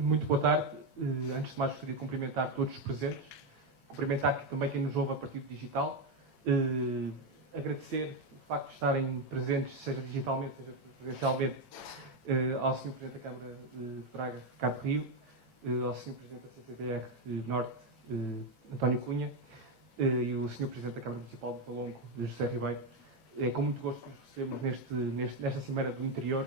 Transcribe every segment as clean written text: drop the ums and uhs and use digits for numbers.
Muito boa tarde. Antes de mais, gostaria de cumprimentar todos os presentes, cumprimentar também quem nos ouve a partir do digital, agradecer o facto de estarem presentes, seja digitalmente, seja presencialmente, ao Sr. Presidente da Câmara de Braga, Ricardo Rio, ao Sr. Presidente da CCDR Norte, António Cunha, e o Sr. Presidente da Câmara Municipal de Valongo, José Ribeiro. É com muito gosto que nos recebemos nesta Cimeira do Interior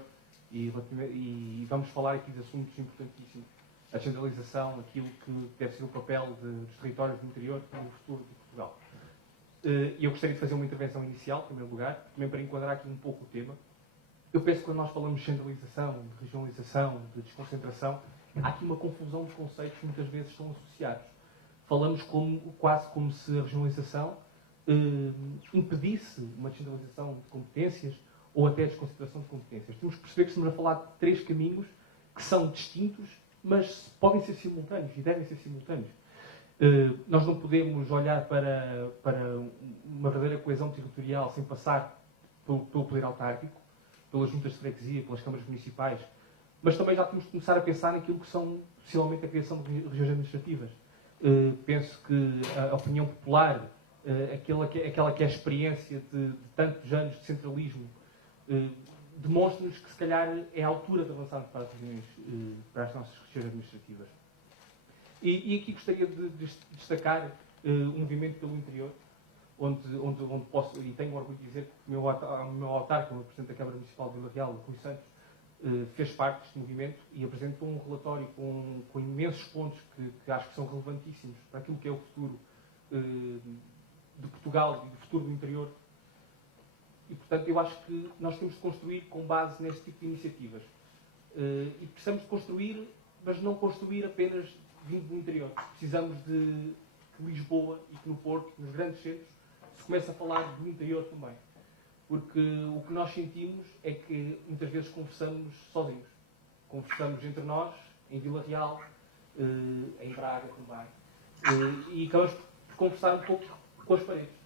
e vamos falar aqui de assuntos importantíssimos. A descentralização, aquilo que deve ser o papel dos territórios do interior no futuro de Portugal. E eu gostaria de fazer uma intervenção inicial, em primeiro lugar, também para enquadrar aqui um pouco o tema. Eu penso que quando nós falamos de centralização, de regionalização, de desconcentração, há aqui uma confusão de conceitos que muitas vezes estão associados. Falamos quase como se a regionalização impedisse uma descentralização de competências ou até a desconcentração de competências. Temos que perceber que estamos a falar de três caminhos que são distintos, mas podem ser simultâneos e devem ser simultâneos. Nós não podemos olhar para uma verdadeira coesão territorial sem passar pelo poder autárquico, pelas juntas de freguesia, pelas câmaras municipais, mas também já temos de começar a pensar naquilo que são, possivelmente, a criação de regiões administrativas. Penso que a opinião popular, aquela que é a experiência de tantos anos de centralismo, demonstra-nos que, se calhar, é a altura de avançarmos para as regiões, para as nossas regiões administrativas. E aqui gostaria de destacar um movimento pelo interior, onde posso, e tenho orgulho de dizer que o meu autarca, o Presidente da Câmara Municipal de Vila Real, Rui Santos, fez parte deste movimento e apresentou um relatório com imensos pontos que acho que são relevantíssimos para aquilo que é o futuro de Portugal e do futuro do interior. E, portanto, eu acho que nós temos de construir com base neste tipo de iniciativas. E precisamos de construir, mas não construir apenas vindo do interior. Precisamos de que Lisboa e que no Porto, nos grandes centros, se comece a falar do interior também. Porque o que nós sentimos é que muitas vezes conversamos sozinhos. Conversamos entre nós, em Vila Real, em Braga também. E acabamos por conversar um pouco com as paredes.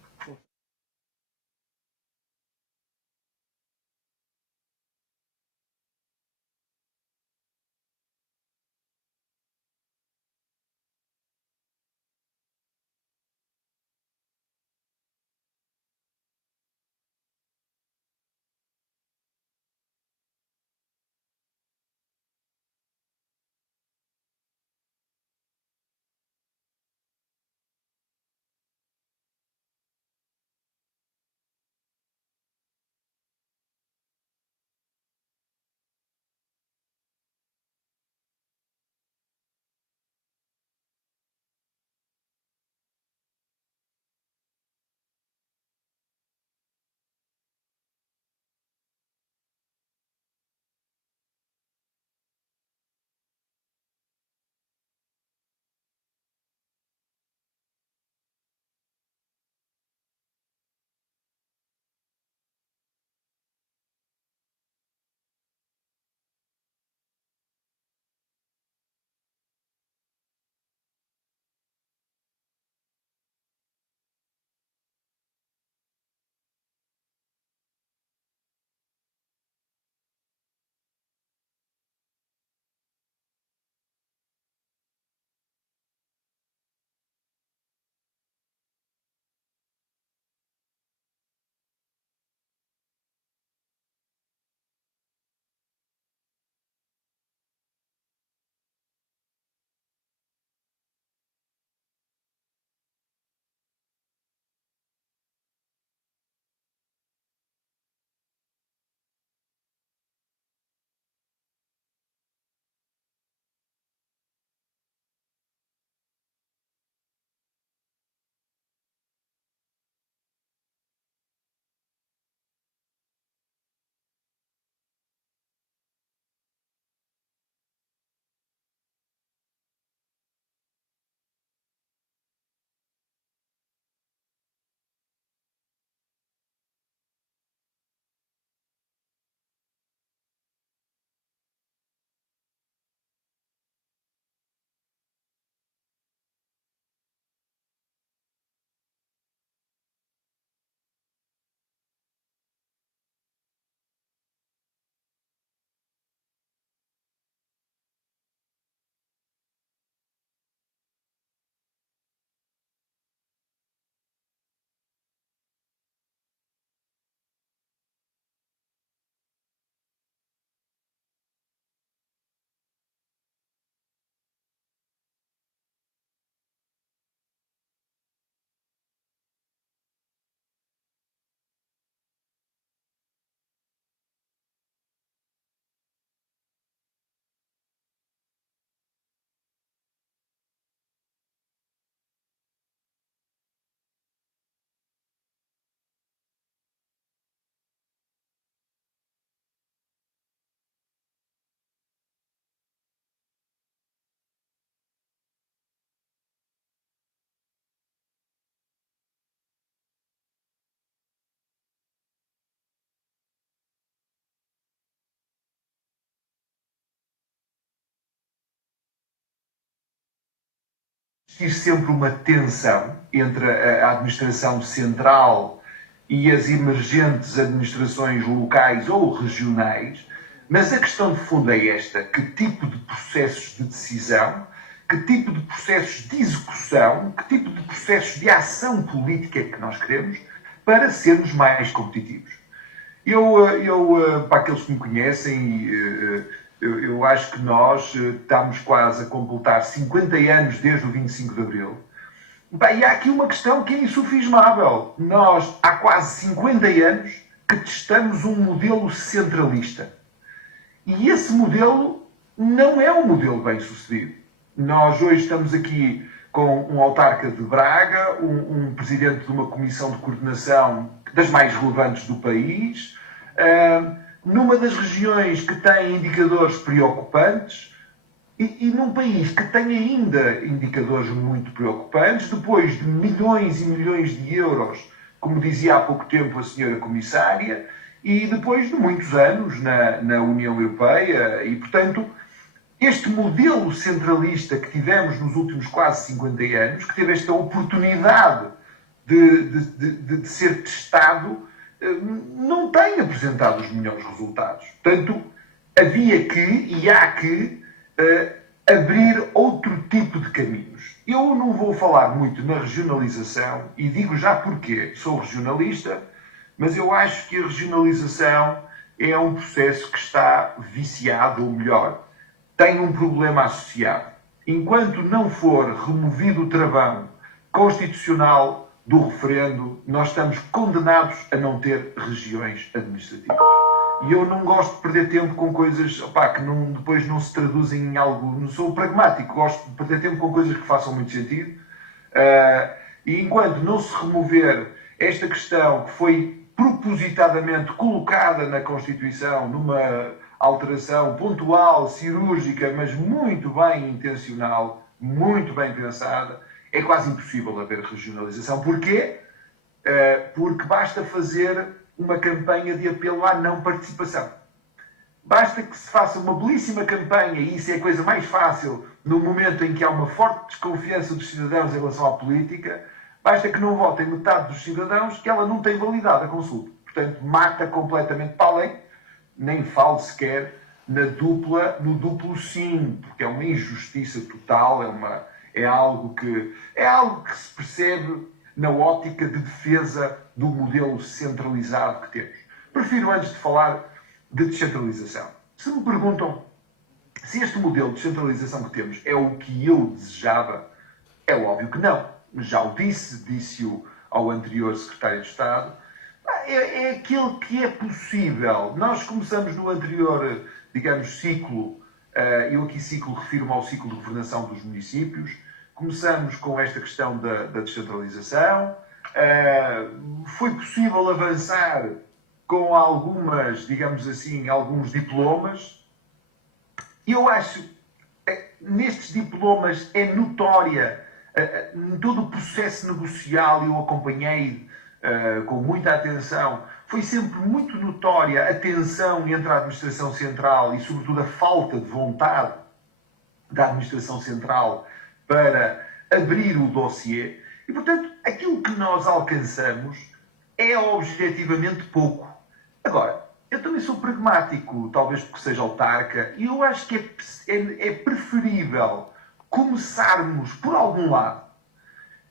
existir sempre uma tensão entre a administração central e as emergentes administrações locais ou regionais, mas a questão de fundo é esta: que tipo de processos de decisão, que tipo de processos de execução, que tipo de processos de ação política que nós queremos para sermos mais competitivos. Para aqueles que me conhecem, eu acho que nós estamos quase a completar 50 anos desde o 25 de Abril. E há aqui uma questão que é insufismável. Nós, há quase 50 anos, que testamos um modelo centralista. E esse modelo não é um modelo bem sucedido. Nós hoje estamos aqui com um autarca de Braga, um presidente de uma comissão de coordenação das mais relevantes do país, numa das regiões que tem indicadores preocupantes e num país que tem ainda indicadores muito preocupantes, depois de milhões e milhões de euros, como dizia há pouco tempo a senhora comissária, e depois de muitos anos na União Europeia. E, portanto, este modelo centralista que tivemos nos últimos quase 50 anos, que teve esta oportunidade de ser testado, não tem apresentado os melhores resultados. Portanto, havia que e há que abrir outro tipo de caminhos. Eu não vou falar muito na regionalização, e digo já porquê. Sou regionalista, mas eu acho que a regionalização é um processo que está viciado, ou melhor, tem um problema associado. Enquanto não for removido o travão constitucional do referendo, nós estamos condenados a não ter regiões administrativas. E eu não gosto de perder tempo com coisas que depois não se traduzem em algo... Não sou pragmático, gosto de perder tempo com coisas que façam muito sentido. E enquanto não se remover esta questão que foi propositadamente colocada na Constituição, numa alteração pontual, cirúrgica, mas muito bem intencional, muito bem pensada, é quase impossível haver regionalização. Porquê? Porque basta fazer uma campanha de apelo à não participação. Basta que se faça uma belíssima campanha, e isso é a coisa mais fácil no momento em que há uma forte desconfiança dos cidadãos em relação à política, basta que não votem metade dos cidadãos, que ela não tem validade a consulta. Portanto, mata completamente para além, nem falo sequer no duplo sim, porque é uma injustiça total, é algo que se percebe na ótica de defesa do modelo centralizado que temos. Prefiro, antes de falar de descentralização, se me perguntam se este modelo de descentralização que temos é o que eu desejava, é óbvio que não. Já o disse-o ao anterior secretário de Estado, é aquilo que é possível. Nós começamos no anterior, digamos, ciclo, eu aqui ciclo refiro-me ao ciclo de governação dos municípios. Começamos com esta questão da descentralização. Foi possível avançar com algumas, digamos assim, alguns diplomas. Eu acho que nestes diplomas é notória todo o processo negocial, eu acompanhei com muita atenção. Foi sempre muito notória a tensão entre a administração central e, sobretudo, a falta de vontade da administração central para abrir o dossiê. E, portanto, aquilo que nós alcançamos é objetivamente pouco. Agora, eu também sou pragmático, talvez porque seja autarca, e eu acho que é preferível começarmos por algum lado.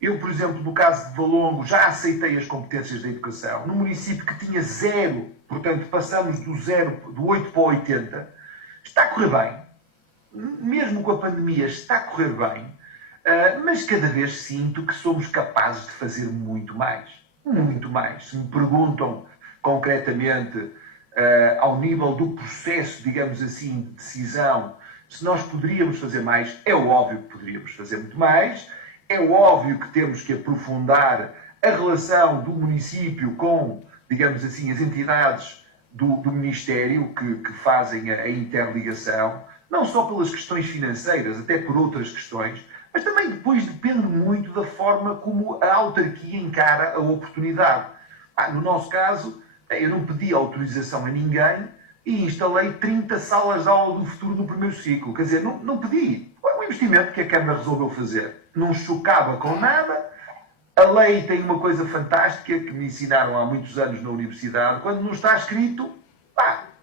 Eu, por exemplo, no caso de Valongo, já aceitei as competências da educação. No município que tinha 0, portanto, passamos do 8 para o 80, está a correr bem. Mesmo com a pandemia, está a correr bem. Mas cada vez sinto que somos capazes de fazer muito mais. Muito mais. Se me perguntam concretamente, ao nível do processo, digamos assim, de decisão, se nós poderíamos fazer mais, é óbvio que poderíamos fazer muito mais. É óbvio que temos que aprofundar a relação do município com, digamos assim, as entidades do Ministério que fazem a interligação, não só pelas questões financeiras, até por outras questões, mas também depois depende muito da forma como a autarquia encara a oportunidade. No nosso caso, eu não pedi autorização a ninguém e instalei 30 salas de aula do futuro do primeiro ciclo. Quer dizer, não pedi. investimento que a Câmara resolveu fazer. Não chocava com nada. A lei tem uma coisa fantástica que me ensinaram há muitos anos na universidade. Quando não está escrito,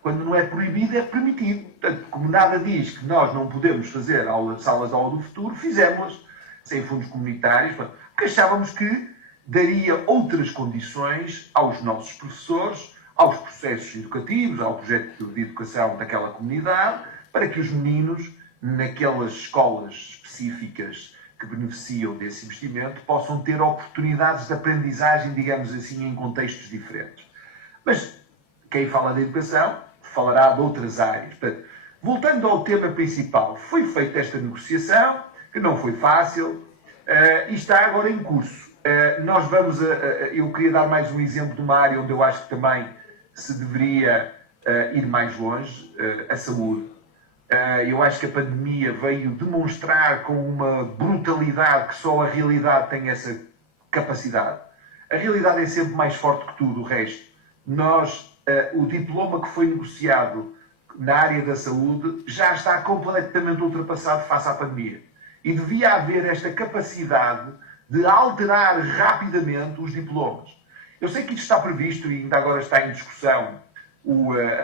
quando não é proibido, é permitido. Portanto, como nada diz que nós não podemos fazer salas de aula do futuro, fizemos-las sem fundos comunitários, porque achávamos que daria outras condições aos nossos professores, aos processos educativos, ao projeto de educação daquela comunidade, para que os meninos, naquelas escolas específicas que beneficiam desse investimento, possam ter oportunidades de aprendizagem, digamos assim, em contextos diferentes. Mas quem fala de educação falará de outras áreas. Portanto, voltando ao tema principal, foi feita esta negociação, que não foi fácil, e está agora em curso. Nós vamos eu queria dar mais um exemplo de uma área onde eu acho que também se deveria ir mais longe, a saúde. Eu acho que a pandemia veio demonstrar com uma brutalidade que só a realidade tem essa capacidade. A realidade é sempre mais forte que tudo o resto. O diploma que foi negociado na área da saúde já está completamente ultrapassado face à pandemia. E devia haver esta capacidade de alterar rapidamente os diplomas. Eu sei que isto está previsto e ainda agora está em discussão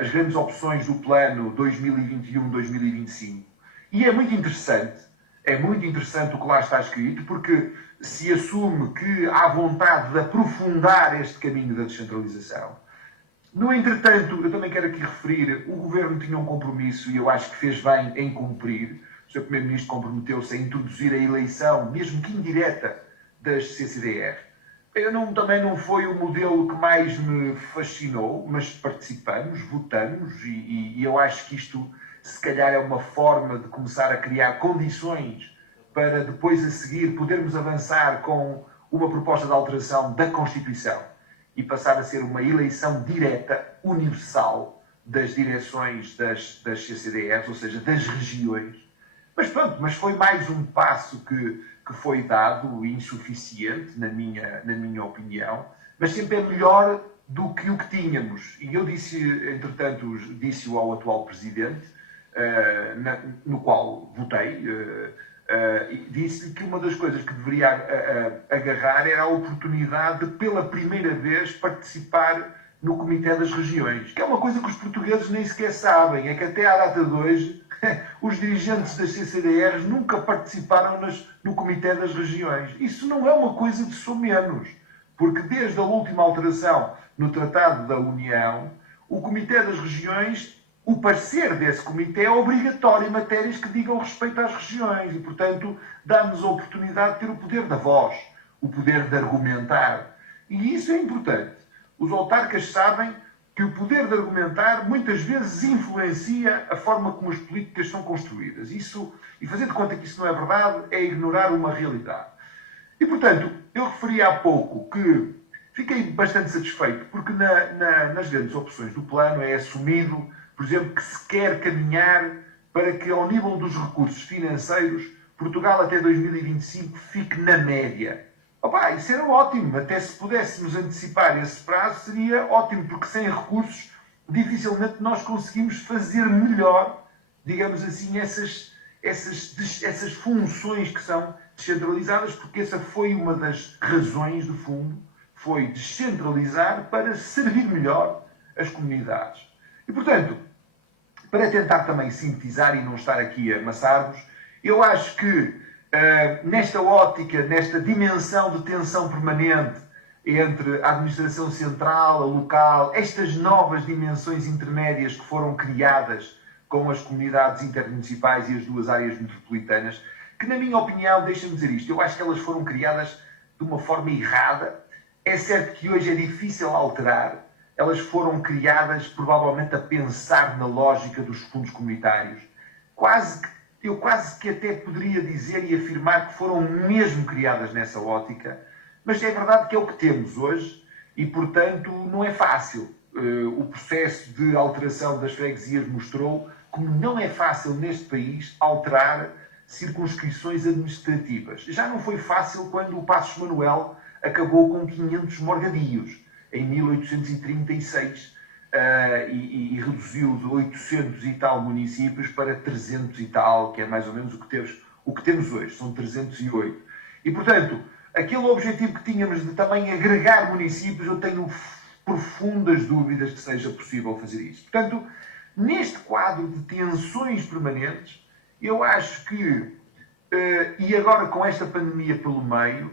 as grandes opções do plano 2021-2025. E é muito interessante o que lá está escrito, porque se assume que há vontade de aprofundar este caminho da descentralização. No entretanto, eu também quero aqui referir, o Governo tinha um compromisso e eu acho que fez bem em cumprir. O Sr. Primeiro-Ministro comprometeu-se a introduzir a eleição, mesmo que indireta, das CCDR. Também não foi o modelo que mais me fascinou, mas participamos, votamos e eu acho que isto, se calhar, é uma forma de começar a criar condições para depois a seguir podermos avançar com uma proposta de alteração da Constituição e passar a ser uma eleição direta, universal, das direções das CCDRs, ou seja, das regiões. Mas pronto, mas foi mais um passo que foi dado, insuficiente, na minha opinião, mas sempre é melhor do que o que tínhamos. E eu disse-o ao atual Presidente, no qual votei, disse-lhe que uma das coisas que deveria agarrar era a oportunidade de, pela primeira vez, participar no Comitê das Regiões, que é uma coisa que os portugueses nem sequer sabem, é que até à data de hoje os dirigentes das CCDRs nunca participaram no Comitê das Regiões. Isso não é uma coisa de somenos, porque desde a última alteração no Tratado da União, o Comitê das Regiões, o parecer desse comitê é obrigatório em matérias que digam respeito às regiões e, portanto, dá-nos a oportunidade de ter o poder da voz, o poder de argumentar. E isso é importante. Os autarcas sabem que o poder de argumentar muitas vezes influencia a forma como as políticas são construídas. E fazer de conta que isso não é verdade é ignorar uma realidade. E, portanto, eu referi há pouco que fiquei bastante satisfeito porque nas grandes opções do plano é assumido, por exemplo, que se quer caminhar para que, ao nível dos recursos financeiros, Portugal até 2025 fique na média. Isso era ótimo, até se pudéssemos antecipar esse prazo seria ótimo, porque sem recursos dificilmente nós conseguimos fazer melhor, digamos assim, essas funções que são descentralizadas, porque essa foi uma das razões, do fundo, foi descentralizar para servir melhor as comunidades. E, portanto, para tentar também sintetizar e não estar aqui a amassar-vos, eu acho que nesta ótica, nesta dimensão de tensão permanente entre a administração central, a local, estas novas dimensões intermédias que foram criadas com as comunidades intermunicipais e as duas áreas metropolitanas, que na minha opinião, deixa-me dizer isto, eu acho que elas foram criadas de uma forma errada. É certo que hoje é difícil alterar, elas foram criadas provavelmente a pensar na lógica dos fundos comunitários. Eu quase que até poderia dizer e afirmar que foram mesmo criadas nessa ótica, mas é verdade que é o que temos hoje e, portanto, não é fácil. O processo de alteração das freguesias mostrou como não é fácil neste país alterar circunscrições administrativas. Já não foi fácil quando o Passos Manuel acabou com 500 morgadios, em 1836, e reduziu de 800 e tal municípios para 300 e tal, que é mais ou menos o que teve O que temos hoje são 308. E, portanto, aquele objetivo que tínhamos de também agregar municípios, eu tenho profundas dúvidas que seja possível fazer isso. Portanto, neste quadro de tensões permanentes, eu acho que, e agora com esta pandemia pelo meio,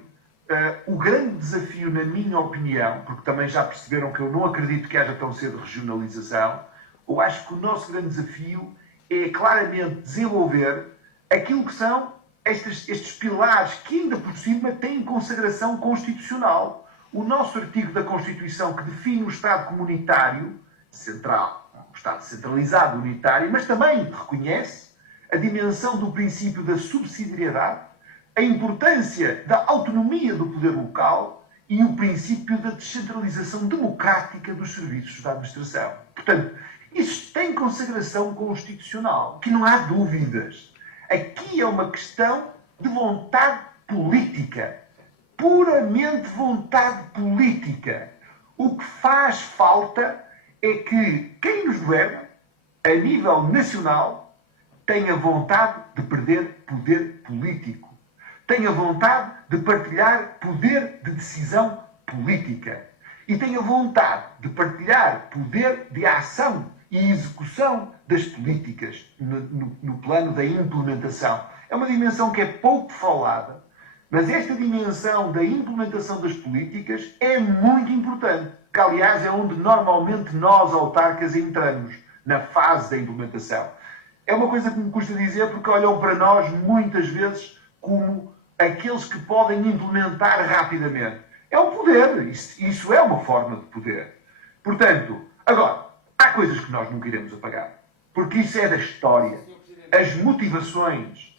o grande desafio, na minha opinião, porque também já perceberam que eu não acredito que haja tão cedo regionalização, eu acho que o nosso grande desafio é claramente desenvolver aquilo que são estes pilares que ainda por cima têm consagração constitucional. O nosso artigo da Constituição que define o Estado comunitário, central, o Estado centralizado, unitário, mas também reconhece a dimensão do princípio da subsidiariedade, a importância da autonomia do poder local e o princípio da descentralização democrática dos serviços da administração. Portanto, isso tem consagração constitucional, que não há dúvidas. Aqui é uma questão de vontade política. Puramente vontade política. O que faz falta é que quem nos governa, a nível nacional, tenha vontade de perder poder político. Tenha vontade de partilhar poder de decisão política. E tenha vontade de partilhar poder de ação e execução das políticas no plano da implementação. É uma dimensão que é pouco falada, mas esta dimensão da implementação das políticas é muito importante, que aliás é onde normalmente nós, autarcas, entramos, na fase da implementação. É uma coisa que me custa dizer porque olham para nós muitas vezes como aqueles que podem implementar rapidamente. É o poder, isso é uma forma de poder. Portanto, agora, há coisas que nós nunca iremos apagar, porque isso é da história. As motivações,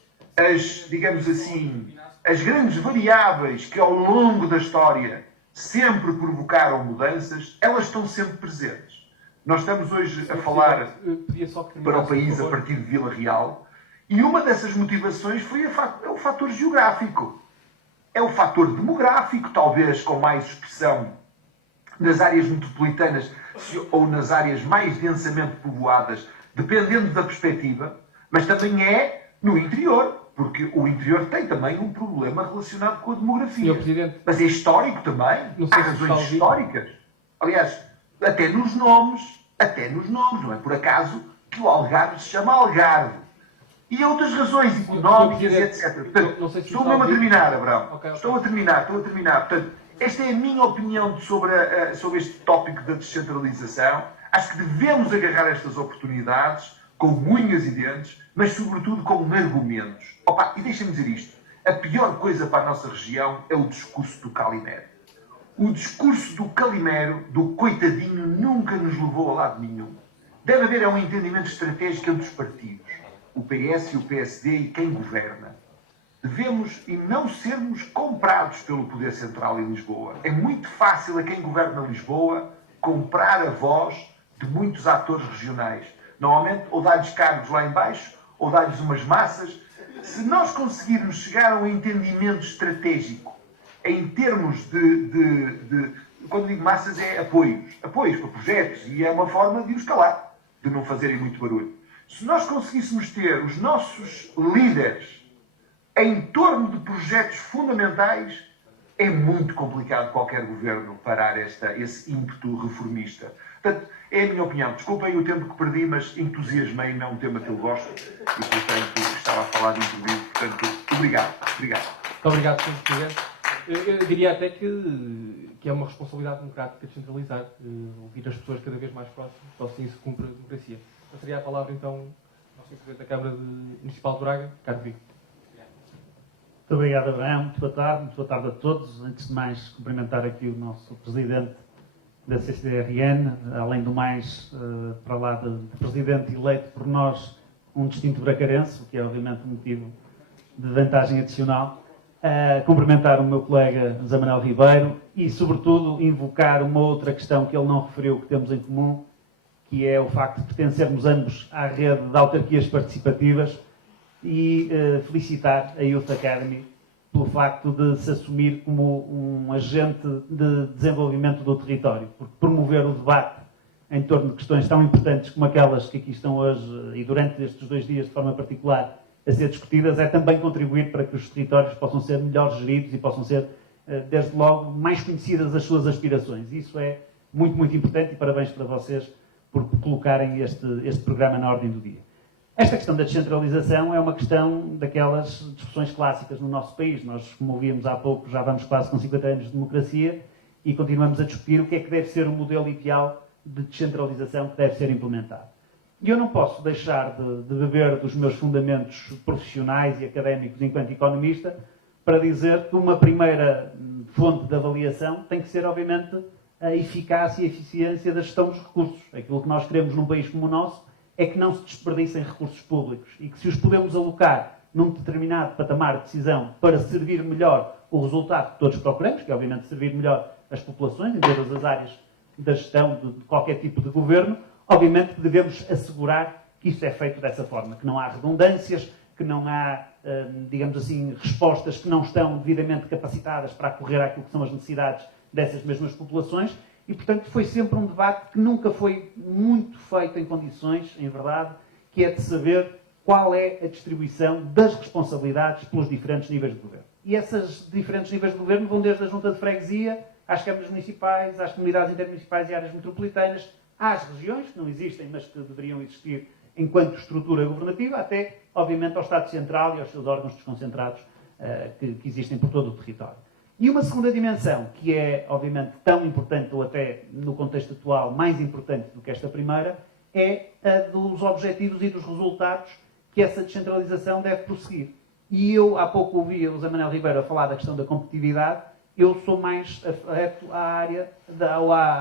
digamos assim, as grandes variáveis que ao longo da história sempre provocaram mudanças, elas estão sempre presentes. Nós estamos hoje a falar para o país a partir de Vila Real, e uma dessas motivações é o fator geográfico. É o fator demográfico, talvez com mais expressão nas áreas metropolitanas ou nas áreas mais densamente povoadas, dependendo da perspectiva, mas também é no interior, porque o interior tem também um problema relacionado com a demografia. Mas é histórico também. Há razões históricas. Aliás, até nos nomes, não é por acaso que o Algarve se chama Algarve. E outras razões económicas, etc. Portanto, estou mesmo a terminar, Abraão. Okay. Estou a terminar. Portanto, esta é a minha opinião sobre este tópico da descentralização. Acho que devemos agarrar estas oportunidades com unhas e dentes, mas sobretudo com argumentos. Opa, e deixa-me dizer isto. A pior coisa para a nossa região é o discurso do Calimero. O discurso do Calimero, do coitadinho, nunca nos levou a lado nenhum. Deve haver um entendimento estratégico entre os partidos. O PS e o PSD e quem governa. Devemos e não sermos comprados pelo poder central em Lisboa. É muito fácil a quem governa Lisboa comprar a voz de muitos atores regionais. Normalmente, ou dá-lhes cargos lá em baixo, ou dá-lhes umas massas. Se nós conseguirmos chegar a um entendimento estratégico em termos quando digo massas, é apoios para projetos, e é uma forma de os calar, de não fazerem muito barulho. Se nós conseguíssemos ter os nossos líderes em torno de projetos fundamentais, é muito complicado qualquer governo parar esse ímpeto reformista. Portanto, é a minha opinião. Desculpem o tempo que perdi, mas entusiasmei-me, é um tema que eu gosto e, portanto, estava a falar de improviso. Portanto, obrigado. Muito obrigado, Sr. Presidente. Eu diria até que é uma responsabilidade democrática descentralizar, ouvir as pessoas cada vez mais próximas, só assim se cumpre a democracia. Passaria a palavra, então, ao Sr. Presidente da Câmara Municipal de Braga, Carlos Vigo. Muito obrigado, Abraão. Muito boa tarde a todos. Antes de mais, cumprimentar aqui o nosso Presidente da CCDRN, além do mais, para lá de Presidente eleito por nós, um distinto bracarense, o que é obviamente um motivo de vantagem adicional. Cumprimentar o meu colega José Manuel Ribeiro e, sobretudo, invocar uma outra questão que ele não referiu, que temos em comum, que é o facto de pertencermos ambos à rede de autarquias participativas e felicitar a Youth Academy pelo facto de se assumir como um agente de desenvolvimento do território, porque promover o debate em torno de questões tão importantes como aquelas que aqui estão hoje e durante estes 2 dias de forma particular a ser discutidas, é também contribuir para que os territórios possam ser melhor geridos e possam ser, desde logo, mais conhecidas as suas aspirações. Isso é muito, muito importante e parabéns para vocês por colocarem este programa na ordem do dia. Esta questão da descentralização é uma questão daquelas discussões clássicas no nosso país. Nós, como ouvimos há pouco, já vamos quase com 50 anos de democracia e continuamos a discutir o que é que deve ser o modelo ideal de descentralização que deve ser implementado. E eu não posso deixar de beber dos meus fundamentos profissionais e académicos enquanto economista para dizer que uma primeira fonte de avaliação tem que ser, obviamente, a eficácia e a eficiência da gestão dos recursos. Aquilo que nós queremos num país como o nosso é que não se desperdicem recursos públicos e que, se os podemos alocar num determinado patamar de decisão para servir melhor o resultado que todos procuramos, que é, obviamente, servir melhor as populações em todas as áreas da gestão de qualquer tipo de governo, obviamente que devemos assegurar que isto é feito dessa forma, que não há redundâncias, que não há, digamos assim, respostas que não estão devidamente capacitadas para acorrer àquilo que são as necessidades dessas mesmas populações. E, portanto, foi sempre um debate que nunca foi muito feito em condições, em verdade, que é de saber qual é a distribuição das responsabilidades pelos diferentes níveis de governo. E esses diferentes níveis de governo vão desde a junta de freguesia, às câmaras municipais, às comunidades intermunicipais e áreas metropolitanas, às regiões, que não existem, mas que deveriam existir enquanto estrutura governativa, até, obviamente, ao Estado Central e aos seus órgãos desconcentrados que existem por todo o território. E uma segunda dimensão, que é, obviamente, tão importante, ou até no contexto atual, mais importante do que esta primeira, é a dos objetivos e dos resultados que essa descentralização deve prosseguir. E eu, há pouco, ouvi o José Manuel Ribeiro a falar da questão da competitividade, eu sou mais afeto à área,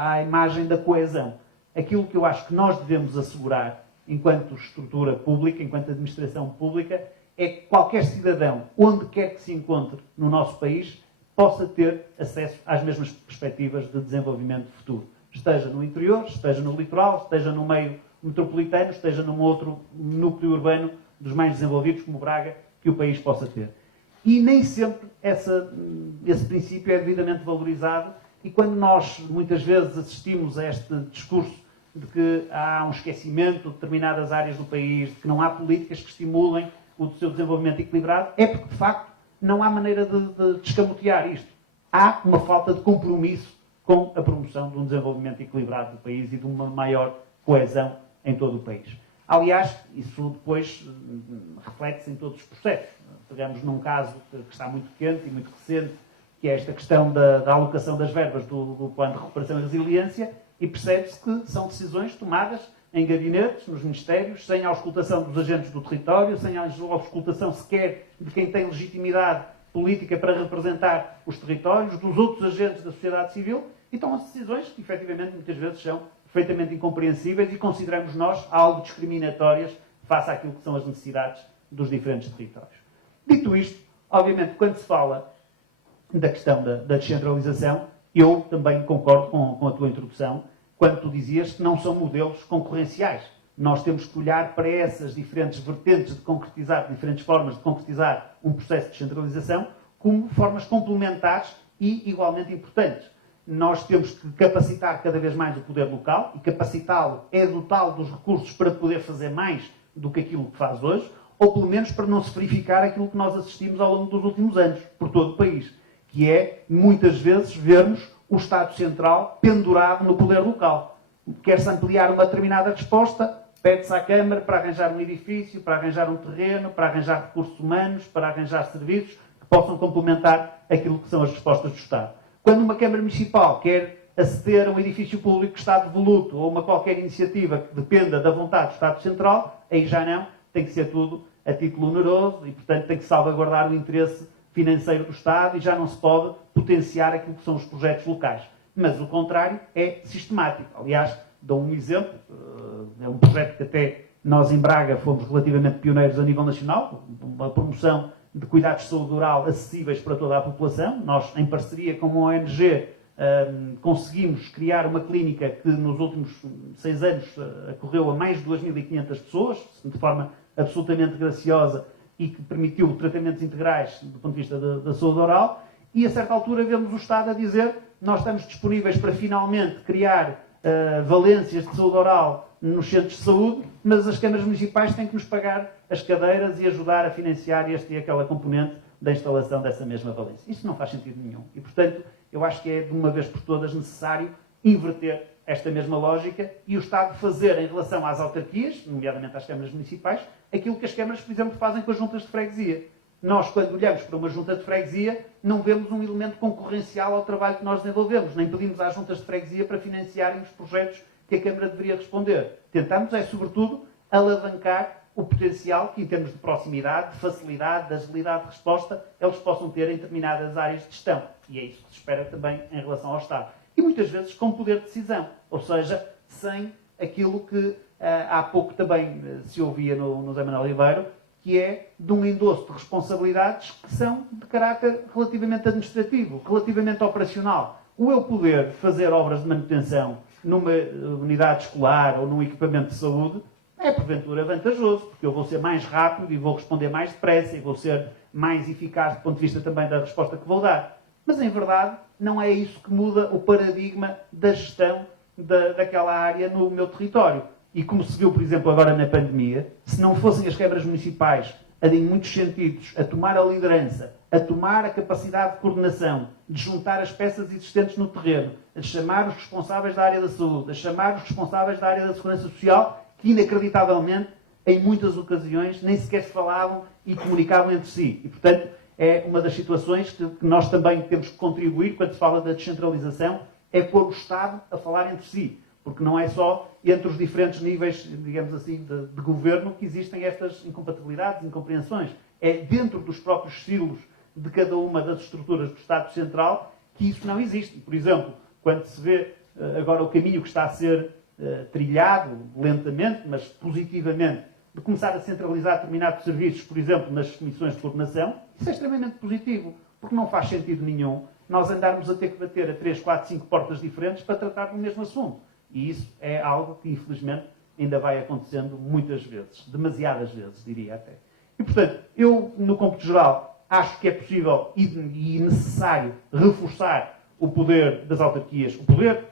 à imagem da coesão. Aquilo que eu acho que nós devemos assegurar, enquanto estrutura pública, enquanto administração pública, é que qualquer cidadão, onde quer que se encontre no nosso país, possa ter acesso às mesmas perspectivas de desenvolvimento futuro. Esteja no interior, esteja no litoral, esteja no meio metropolitano, esteja num outro núcleo urbano dos mais desenvolvidos, como Braga, que o país possa ter. E nem sempre esse princípio é devidamente valorizado, e quando nós, muitas vezes, assistimos a este discurso de que há um esquecimento de determinadas áreas do país, de que não há políticas que estimulem o seu desenvolvimento equilibrado, é porque, de facto, não há maneira de descamotear isto. Há uma falta de compromisso com a promoção de um desenvolvimento equilibrado do país e de uma maior coesão em todo o país. Aliás, isso depois reflete-se em todos os processos. Pegamos num caso que está muito quente e muito recente, que é esta questão da alocação das verbas do Plano de Recuperação e Resiliência, e percebe-se que são decisões tomadas em gabinetes, nos ministérios, sem a auscultação dos agentes do território, sem a auscultação sequer de quem tem legitimidade política para representar os territórios, dos outros agentes da sociedade civil, e tomam decisões que, efetivamente, muitas vezes são perfeitamente incompreensíveis e consideramos nós algo discriminatórias face àquilo que são as necessidades dos diferentes territórios. Dito isto, obviamente, quando se fala da questão da descentralização, eu também concordo com a tua introdução, quando tu dizias que não são modelos concorrenciais. Nós temos que olhar para essas diferentes vertentes de concretizar, diferentes formas de concretizar um processo de descentralização, como formas complementares e igualmente importantes. Nós temos que capacitar cada vez mais o poder local, e capacitá-lo é dotá-lo dos recursos para poder fazer mais do que aquilo que faz hoje, ou pelo menos para não se verificar aquilo que nós assistimos ao longo dos últimos anos, por todo o país, que é, muitas vezes, vermos o Estado Central pendurado no poder local. Quer-se ampliar uma determinada resposta, pede-se à Câmara para arranjar um edifício, para arranjar um terreno, para arranjar recursos humanos, para arranjar serviços que possam complementar aquilo que são as respostas do Estado. Quando uma Câmara Municipal quer aceder a um edifício público que está devoluto ou uma qualquer iniciativa que dependa da vontade do Estado Central, aí já não, tem que ser tudo a título oneroso e, portanto, tem que salvaguardar o interesse financeiro do Estado e já não se pode potenciar aquilo que são os projetos locais. Mas o contrário é sistemático. Aliás, dou um exemplo, é um projeto que até nós em Braga fomos relativamente pioneiros a nível nacional, uma promoção de cuidados de saúde oral acessíveis para toda a população. Nós, em parceria com uma ONG, conseguimos criar uma clínica que nos últimos 6 anos acorreu a mais de 2.500 pessoas, de forma absolutamente graciosa, e que permitiu tratamentos integrais do ponto de vista da saúde oral, e a certa altura vemos o Estado a dizer nós estamos disponíveis para finalmente criar valências de saúde oral nos centros de saúde, mas as câmaras municipais têm que nos pagar as cadeiras e ajudar a financiar este e aquela componente da instalação dessa mesma valência. Isso não faz sentido nenhum. E, portanto, eu acho que é, de uma vez por todas, necessário inverter esta mesma lógica e o Estado fazer, em relação às autarquias, nomeadamente às câmaras municipais, aquilo que as câmaras, por exemplo, fazem com as juntas de freguesia. Nós, quando olhamos para uma junta de freguesia, não vemos um elemento concorrencial ao trabalho que nós desenvolvemos, nem pedimos às juntas de freguesia para financiarem os projetos que a Câmara deveria responder. Tentamos, sobretudo, alavancar o potencial que, em termos de proximidade, de facilidade, de agilidade de resposta, eles possam ter em determinadas áreas de gestão. E é isso que se espera também em relação ao Estado. E muitas vezes com poder de decisão, ou seja, sem aquilo que há pouco também se ouvia no Zé Manuel Ribeiro, que é de um endosso de responsabilidades que são de caráter relativamente administrativo, relativamente operacional. O eu poder fazer obras de manutenção numa unidade escolar ou num equipamento de saúde é, porventura, vantajoso, porque eu vou ser mais rápido e vou responder mais depressa e vou ser mais eficaz do ponto de vista também da resposta que vou dar. Mas, em verdade, não é isso que muda o paradigma da gestão daquela área no meu território. E como se viu, por exemplo, agora na pandemia, se não fossem as câmaras municipais, em muitos sentidos, a tomar a liderança, a tomar a capacidade de coordenação, de juntar as peças existentes no terreno, a chamar os responsáveis da área da saúde, a chamar os responsáveis da área da segurança social, que inacreditavelmente, em muitas ocasiões, nem sequer se falavam e comunicavam entre si. E, portanto, é uma das situações que nós também temos que contribuir, quando se fala da descentralização, é pôr o Estado a falar entre si. Porque não é só entre os diferentes níveis, digamos assim, de governo que existem estas incompatibilidades, incompreensões. É dentro dos próprios silos de cada uma das estruturas do Estado Central que isso não existe. Por exemplo, quando se vê agora o caminho que está a ser trilhado, lentamente, mas positivamente, de começar a centralizar determinados serviços, por exemplo, nas comissões de coordenação, isso é extremamente positivo, porque não faz sentido nenhum nós andarmos a ter que bater a 3, 4, 5 portas diferentes para tratar do mesmo assunto. E isso é algo que, infelizmente, ainda vai acontecendo muitas vezes. Demasiadas vezes, diria até. E, portanto, eu, no cômputo geral, acho que é possível e necessário reforçar o poder das autarquias. O poder,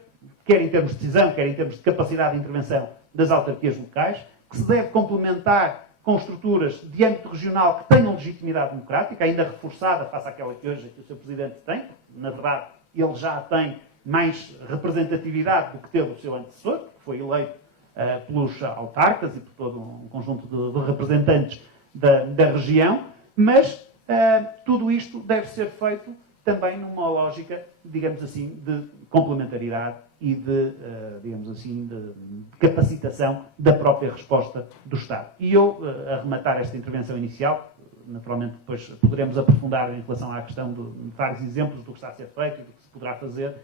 quer em termos de decisão, quer em termos de capacidade de intervenção das autarquias locais, que se deve complementar com estruturas de âmbito regional que tenham legitimidade democrática, ainda reforçada face àquela que hoje o Sr. Presidente tem. Na verdade, ele já tem mais representatividade do que teve o seu antecessor, que foi eleito pelos autarcas e por todo um conjunto de representantes da região, mas tudo isto deve ser feito também numa lógica, digamos assim, de complementaridade e digamos assim, de capacitação da própria resposta do Estado. E eu, a rematar esta intervenção inicial, naturalmente depois poderemos aprofundar em relação à questão de vários exemplos do que está a ser feito e do que se poderá fazer,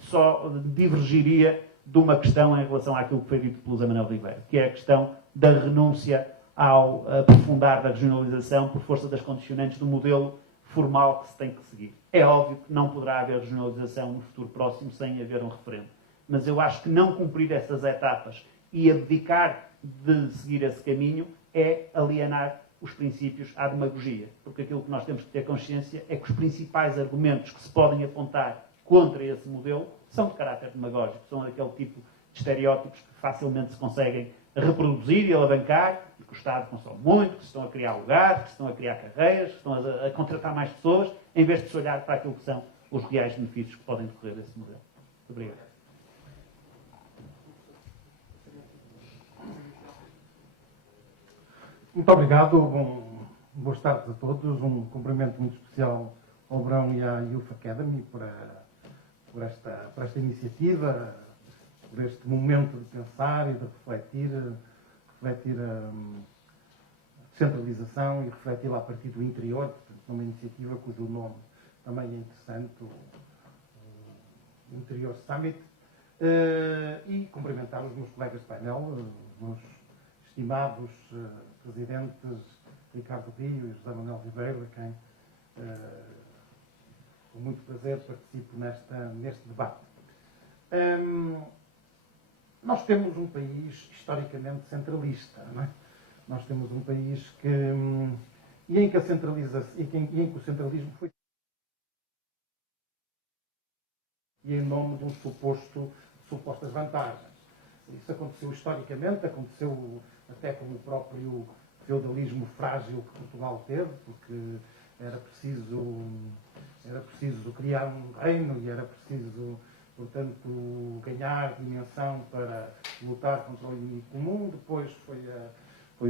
só divergiria de uma questão em relação àquilo que foi dito pelo Zé Manuel Ribeiro, que é a questão da renúncia ao aprofundar da regionalização por força das condicionantes do modelo formal que se tem que seguir. É óbvio que não poderá haver regionalização no futuro próximo sem haver um referendo. Mas eu acho que não cumprir essas etapas e abdicar de seguir esse caminho é alienar os princípios à demagogia. Porque aquilo que nós temos que ter consciência é que os principais argumentos que se podem apontar contra esse modelo são de caráter demagógico, são daquele tipo de estereótipos que facilmente se conseguem reproduzir e alavancar, que o Estado consome muito, que se estão a criar lugares, que se estão a criar carreiras, que estão a contratar mais pessoas, em vez de se olhar para aquilo que são os reais benefícios que podem decorrer desse modelo. Muito obrigado. Muito obrigado, boas tardes a todos. Um cumprimento muito especial ao Brão e à Youth Academy por esta iniciativa, por este momento de pensar e de refletir a descentralização e refleti-la a partir do interior, portanto, numa iniciativa cujo nome também é interessante, o Interior Summit, e cumprimentar os meus colegas de painel, os meus estimados presidentes Ricardo Rio e José Manuel Ribeiro, a quem com muito prazer participo neste debate. Nós temos um país historicamente centralista, não é? Nós temos um país em que o centralismo foi e em nome de supostas vantagens. Isso aconteceu historicamente, aconteceu até com o próprio feudalismo frágil que Portugal teve, porque era preciso criar um reino e era preciso, portanto, ganhar dimensão para lutar contra o inimigo comum. Depois foi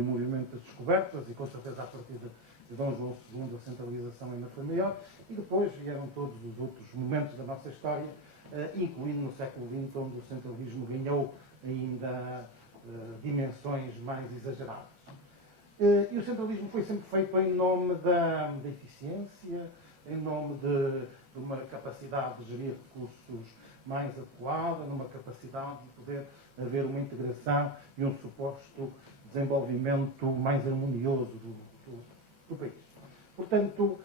o movimento das descobertas e, com certeza, a partir de Dom João II, a centralização ainda foi maior. E depois vieram todos os outros momentos da nossa história, incluindo no século XX, onde o centralismo ganhou ainda dimensões mais exageradas. E o centralismo foi sempre feito em nome da eficiência, em nome de uma capacidade de gerir recursos mais adequada, numa capacidade de poder haver uma integração e um suposto desenvolvimento mais harmonioso do país. Portanto,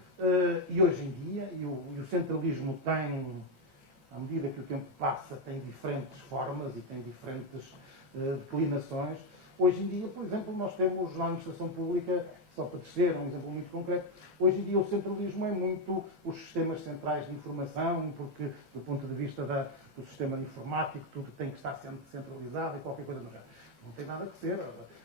e hoje em dia, e o centralismo tem, à medida que o tempo passa, tem diferentes formas e tem diferentes declinações. Hoje em dia, por exemplo, nós temos na administração pública, só para descer, um exemplo muito concreto, hoje em dia o centralismo é muito os sistemas centrais de informação, porque do ponto de vista do sistema informático tudo tem que estar sendo centralizado e qualquer coisa do género. Não tem nada que ser.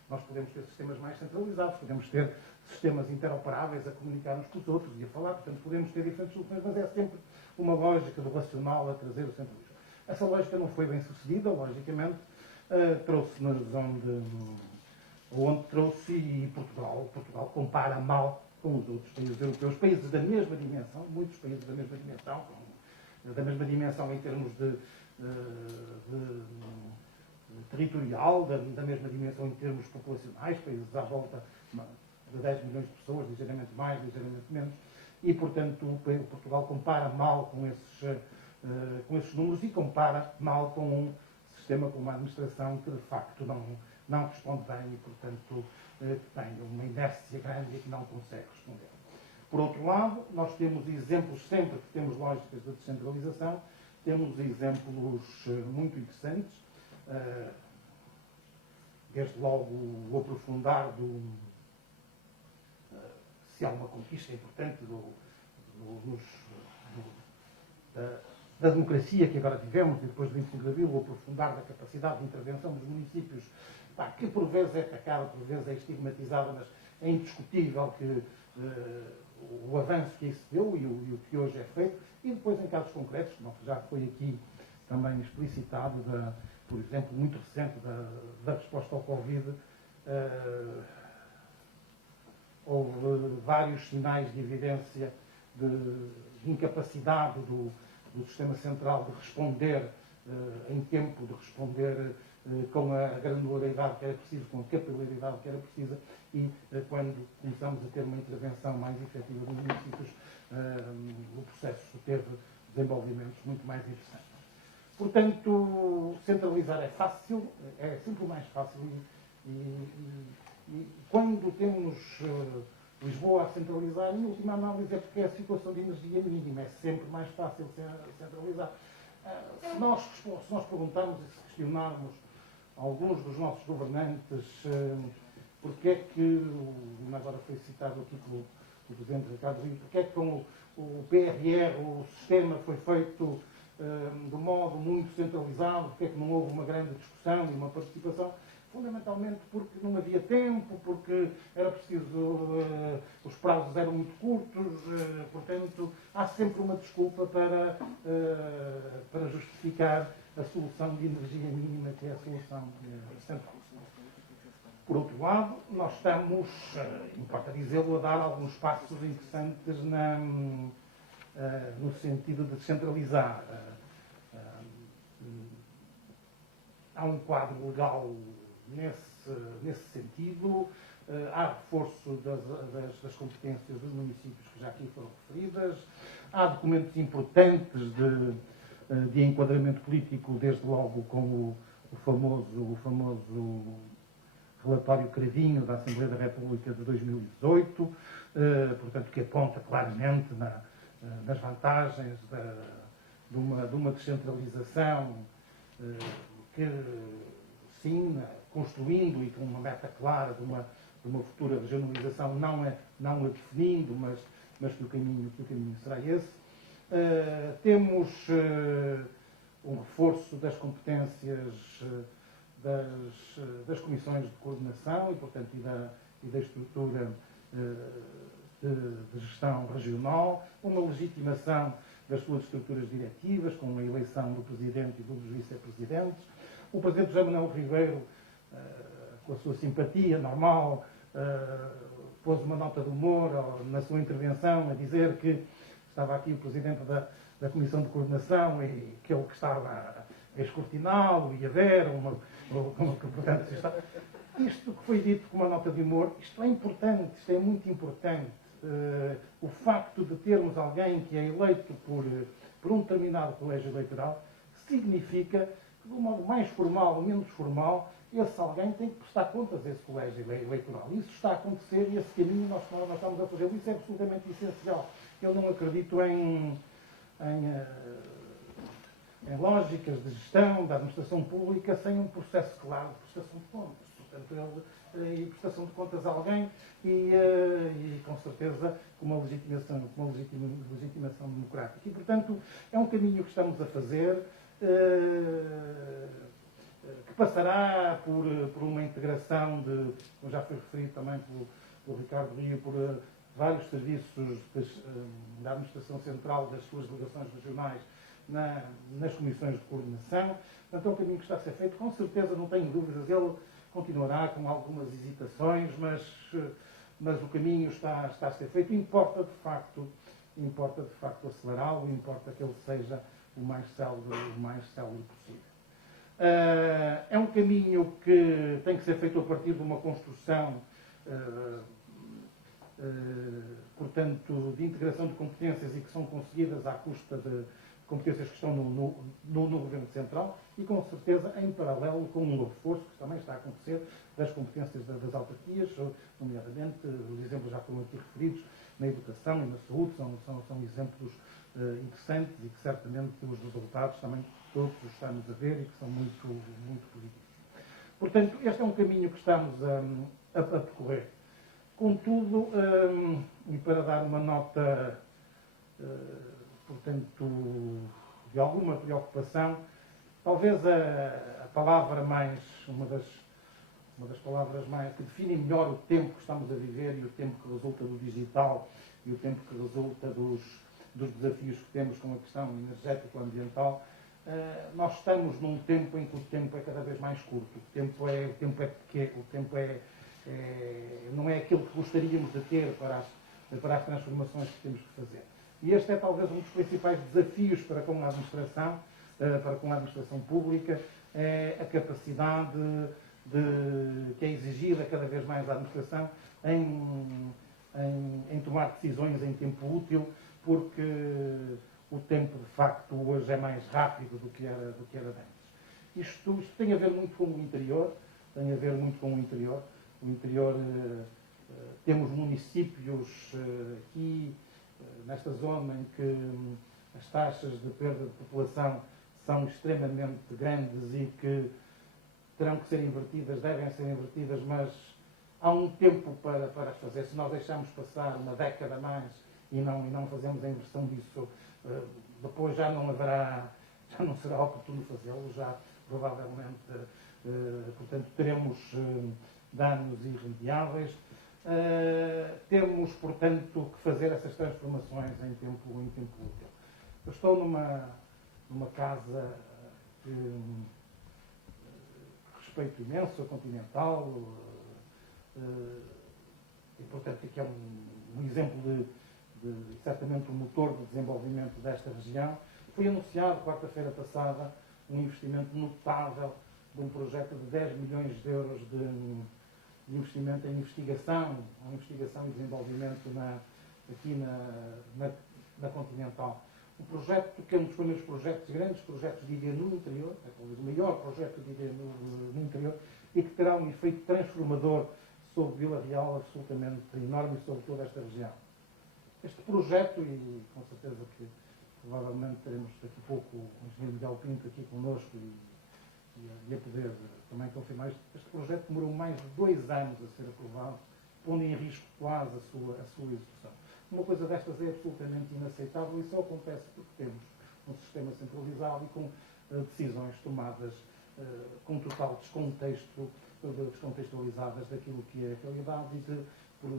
Nós podemos ter sistemas mais centralizados, podemos ter sistemas interoperáveis a comunicar uns com os outros e a falar, portanto podemos ter diferentes soluções, mas é sempre uma lógica do racional a trazer o centralismo. Essa lógica não foi bem sucedida, logicamente, trouxe-nos onde trouxe, e Portugal compara mal com os outros países europeus, países da mesma dimensão, muitos países da mesma dimensão em termos de territorial, da mesma dimensão em termos populacionais, países à volta de 10 milhões de pessoas, ligeiramente mais, ligeiramente menos, e, portanto, Portugal compara mal com esses números e compara mal com um sistema, com uma administração que, de facto, não responde bem e, portanto, tem uma inércia grande e que não consegue responder. Por outro lado, nós temos exemplos, sempre que temos lógicas de descentralização, temos exemplos muito interessantes, desde logo o aprofundar se há uma conquista importante da democracia que agora tivemos e depois do 25 de Abril, o aprofundar da capacidade de intervenção dos municípios, que por vezes é atacada, por vezes é estigmatizada, mas é indiscutível que o avanço que isso deu e o que hoje é feito, e depois em casos concretos, como já foi aqui também explicitado, por exemplo, muito recente, da resposta ao Covid, houve vários sinais de evidência de incapacidade do sistema central de responder em tempo, de responder com a granularidade que era preciso, com a capilaridade que era precisa, e quando começamos a ter uma intervenção mais efetiva dos municípios, o processo teve desenvolvimentos muito mais interessantes. Portanto, centralizar é fácil, é sempre mais fácil, e quando temos Lisboa a centralizar, em última análise é porque é a situação de energia mínima, é sempre mais fácil centralizar. Se nós perguntarmos e se questionarmos alguns dos nossos governantes porque é que, agora foi citado aqui pelo Presidente Ricardo Rio, porque é que com o PRR o sistema foi feito de modo muito centralizado, porque é que não houve uma grande discussão e uma participação, fundamentalmente porque não havia tempo, porque era preciso, os prazos eram muito curtos, portanto, há sempre uma desculpa para justificar a solução de energia mínima, que é a solução central. Por outro lado, nós estamos, importa dizê-lo, a dar alguns passos interessantes no sentido de descentralizar. Há um quadro legal nesse sentido, há reforço das competências dos municípios que já aqui foram referidas, há documentos importantes de enquadramento político, desde logo com o famoso relatório Cravinho da Assembleia da República de 2018, portanto, que aponta claramente nas vantagens de uma descentralização que, sim, construindo e com uma meta clara de uma futura regionalização, não a definindo, mas que o caminho será esse. Temos um reforço das competências das comissões de coordenação e, portanto, e da estrutura de gestão regional, uma legitimação das suas estruturas diretivas, com a eleição do Presidente e dos Vice-Presidentes. O Presidente José Manuel Ribeiro, com a sua simpatia normal, pôs uma nota de humor na sua intervenção a dizer que estava aqui o Presidente da Comissão de Coordenação e que ele que estava a escrutiná-lo e a ver portanto, isto que foi dito com uma nota de humor, isto é importante, isto é muito importante. O facto de termos alguém que é eleito por um determinado colégio eleitoral significa que, de um modo mais formal ou menos formal, esse alguém tem que prestar contas a esse colégio eleitoral. Isso está a acontecer e esse caminho nós estamos a fazer. Isso é absolutamente essencial. Eu não acredito em lógicas de gestão da administração pública sem um processo claro de prestação de contas. Portanto, e prestação de contas a alguém e com certeza com uma legitimação democrática. E, portanto, é um caminho que estamos a fazer que passará por uma integração como já foi referido também pelo Ricardo Rio, por vários serviços da Administração Central das suas delegações regionais nas comissões de coordenação. Portanto, é um caminho que está a ser feito. Com certeza, não tenho dúvidas, ele continuará com algumas hesitações, mas o caminho está a ser feito. Importa de facto acelerá-lo, importa que ele seja o mais célebre possível. É um caminho que tem que ser feito a partir de uma construção, portanto, de integração de competências e que são conseguidas à custa de competências que estão no Governo Central e, com certeza, em paralelo com um reforço que também está a acontecer das competências das autarquias, nomeadamente, os exemplos já foram aqui referidos, na educação e na saúde, são exemplos interessantes e que certamente os resultados também todos os estamos a ver e que são muito, muito positivos. Portanto, este é um caminho que estamos a percorrer. Contudo, e para dar uma nota, portanto, de alguma preocupação, talvez a palavra mais, uma das palavras mais que definem melhor o tempo que estamos a viver e o tempo que resulta do digital e o tempo que resulta dos desafios que temos com a questão energético-ambiental, nós estamos num tempo em que o tempo é cada vez mais curto. O tempo é pequeno, o tempo não é aquilo que gostaríamos de ter para as transformações que temos que fazer. E este é talvez um dos principais desafios para com a administração pública, é a capacidade que é exigida cada vez mais da administração em tomar decisões em tempo útil, porque o tempo, de facto, hoje é mais rápido do que era antes. Isto tem a ver muito com o interior, O interior, temos municípios aqui, nesta zona, em que as taxas de perda de população são extremamente grandes e que terão que ser invertidas, devem ser invertidas, mas há um tempo para as fazer. Se nós deixarmos passar uma década a mais e não fazemos a inversão disso, depois já não será oportuno fazê-lo, já provavelmente, portanto, teremos danos irremediáveis. Temos, portanto, que fazer essas transformações em tempo útil. Eu estou numa casa que respeito imenso, a Continental, e, portanto, que é um exemplo de certamente um motor de desenvolvimento desta região. Foi anunciado, quarta-feira passada, um investimento notável de um projeto de 10 milhões de euros de investimento em investigação e desenvolvimento aqui na Continental. Um projeto que é um dos primeiros grandes projetos de IDE no interior, é talvez o maior projeto de IDE no interior, e que terá um efeito transformador sobre Vila Real absolutamente enorme e sobre toda esta região. Este projeto, e com certeza que provavelmente teremos daqui a pouco o engenheiro Miguel Pinto aqui connosco e a poder também confirmar, este projeto demorou mais de 2 anos a ser aprovado, pondo em risco quase a sua execução. Uma coisa destas é absolutamente inaceitável e só acontece porque temos um sistema centralizado e com decisões tomadas com total descontextualizadas daquilo que é a realidade e por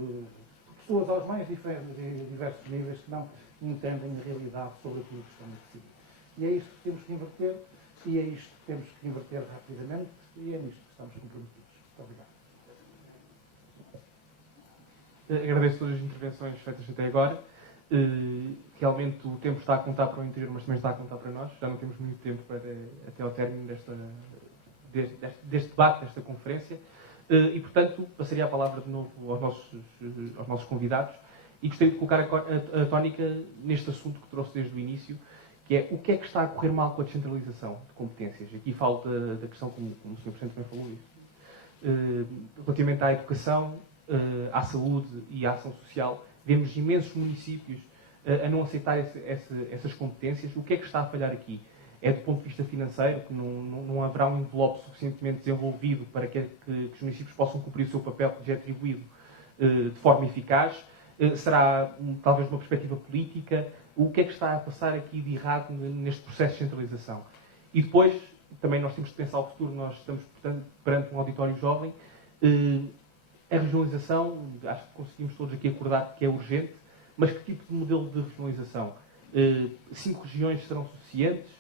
pessoas aos mais diversos níveis que não entendem a realidade sobre aquilo que estão a decidir. E é isto que temos que inverter, e é isto que temos que inverter rapidamente, e é nisto que estamos comprometidos. Muito obrigado. Agradeço todas as intervenções feitas até agora. Realmente o tempo está a contar para o interior, mas também está a contar para nós. Já não temos muito tempo até ao término deste debate, desta conferência. E, portanto, passaria a palavra de novo aos nossos convidados e gostaria de colocar a tónica neste assunto que trouxe desde o início, que é o que é que está a correr mal com a descentralização de competências. Aqui falo da questão, como o Sr. Presidente também falou, relativamente à educação, à saúde e à ação social. Vemos imensos municípios a não aceitar essas competências. O que é que está a falhar aqui? É do ponto de vista financeiro, que não haverá um envelope suficientemente desenvolvido para que os municípios possam cumprir o seu papel que lhes é atribuído de forma eficaz? Será talvez uma perspectiva política? O que é que está a passar aqui de errado neste processo de centralização? E depois, também nós temos de pensar ao futuro, nós estamos, portanto, perante um auditório jovem. A regionalização, acho que conseguimos todos aqui acordar que é urgente, mas que tipo de modelo de regionalização? 5 regiões serão suficientes?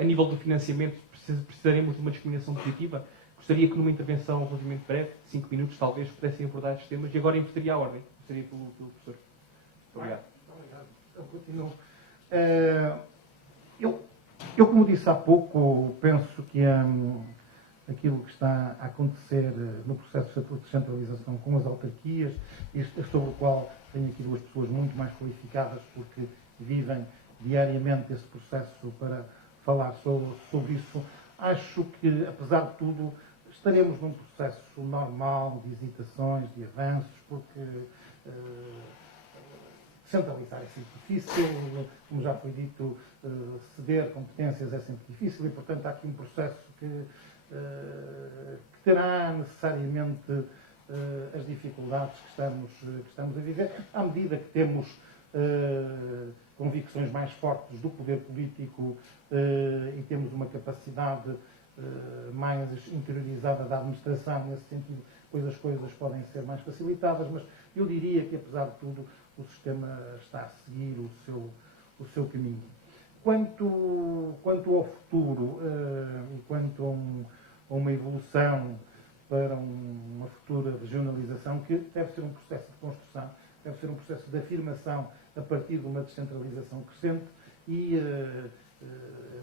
A nível do financiamento, precisaremos de uma discriminação positiva? Gostaria que numa intervenção relativamente breve, de 5 minutos talvez, pudessem abordar estes temas e agora inverteria a ordem. Gostaria pelo professor. Muito obrigado. Obrigado. Eu continuo. Eu, como disse há pouco, penso que aquilo que está a acontecer no processo de descentralização com as autarquias, sobre o qual tenho aqui 2 pessoas muito mais qualificadas, porque vivem diariamente esse processo para falar sobre isso. Acho que, apesar de tudo, estaremos num processo normal de hesitações, de avanços, porque centralizar é sempre difícil, como já foi dito, ceder competências é sempre difícil e, portanto, há aqui um processo que terá necessariamente as dificuldades que estamos a viver, à medida que temos convicções mais fortes do poder político e temos uma capacidade mais interiorizada da administração, nesse sentido, pois as coisas podem ser mais facilitadas, mas eu diria que, apesar de tudo, o sistema está a seguir o seu caminho. Quanto ao futuro e quanto a uma evolução para uma futura regionalização, que deve ser um processo de construção, deve ser um processo de afirmação a partir de uma descentralização crescente e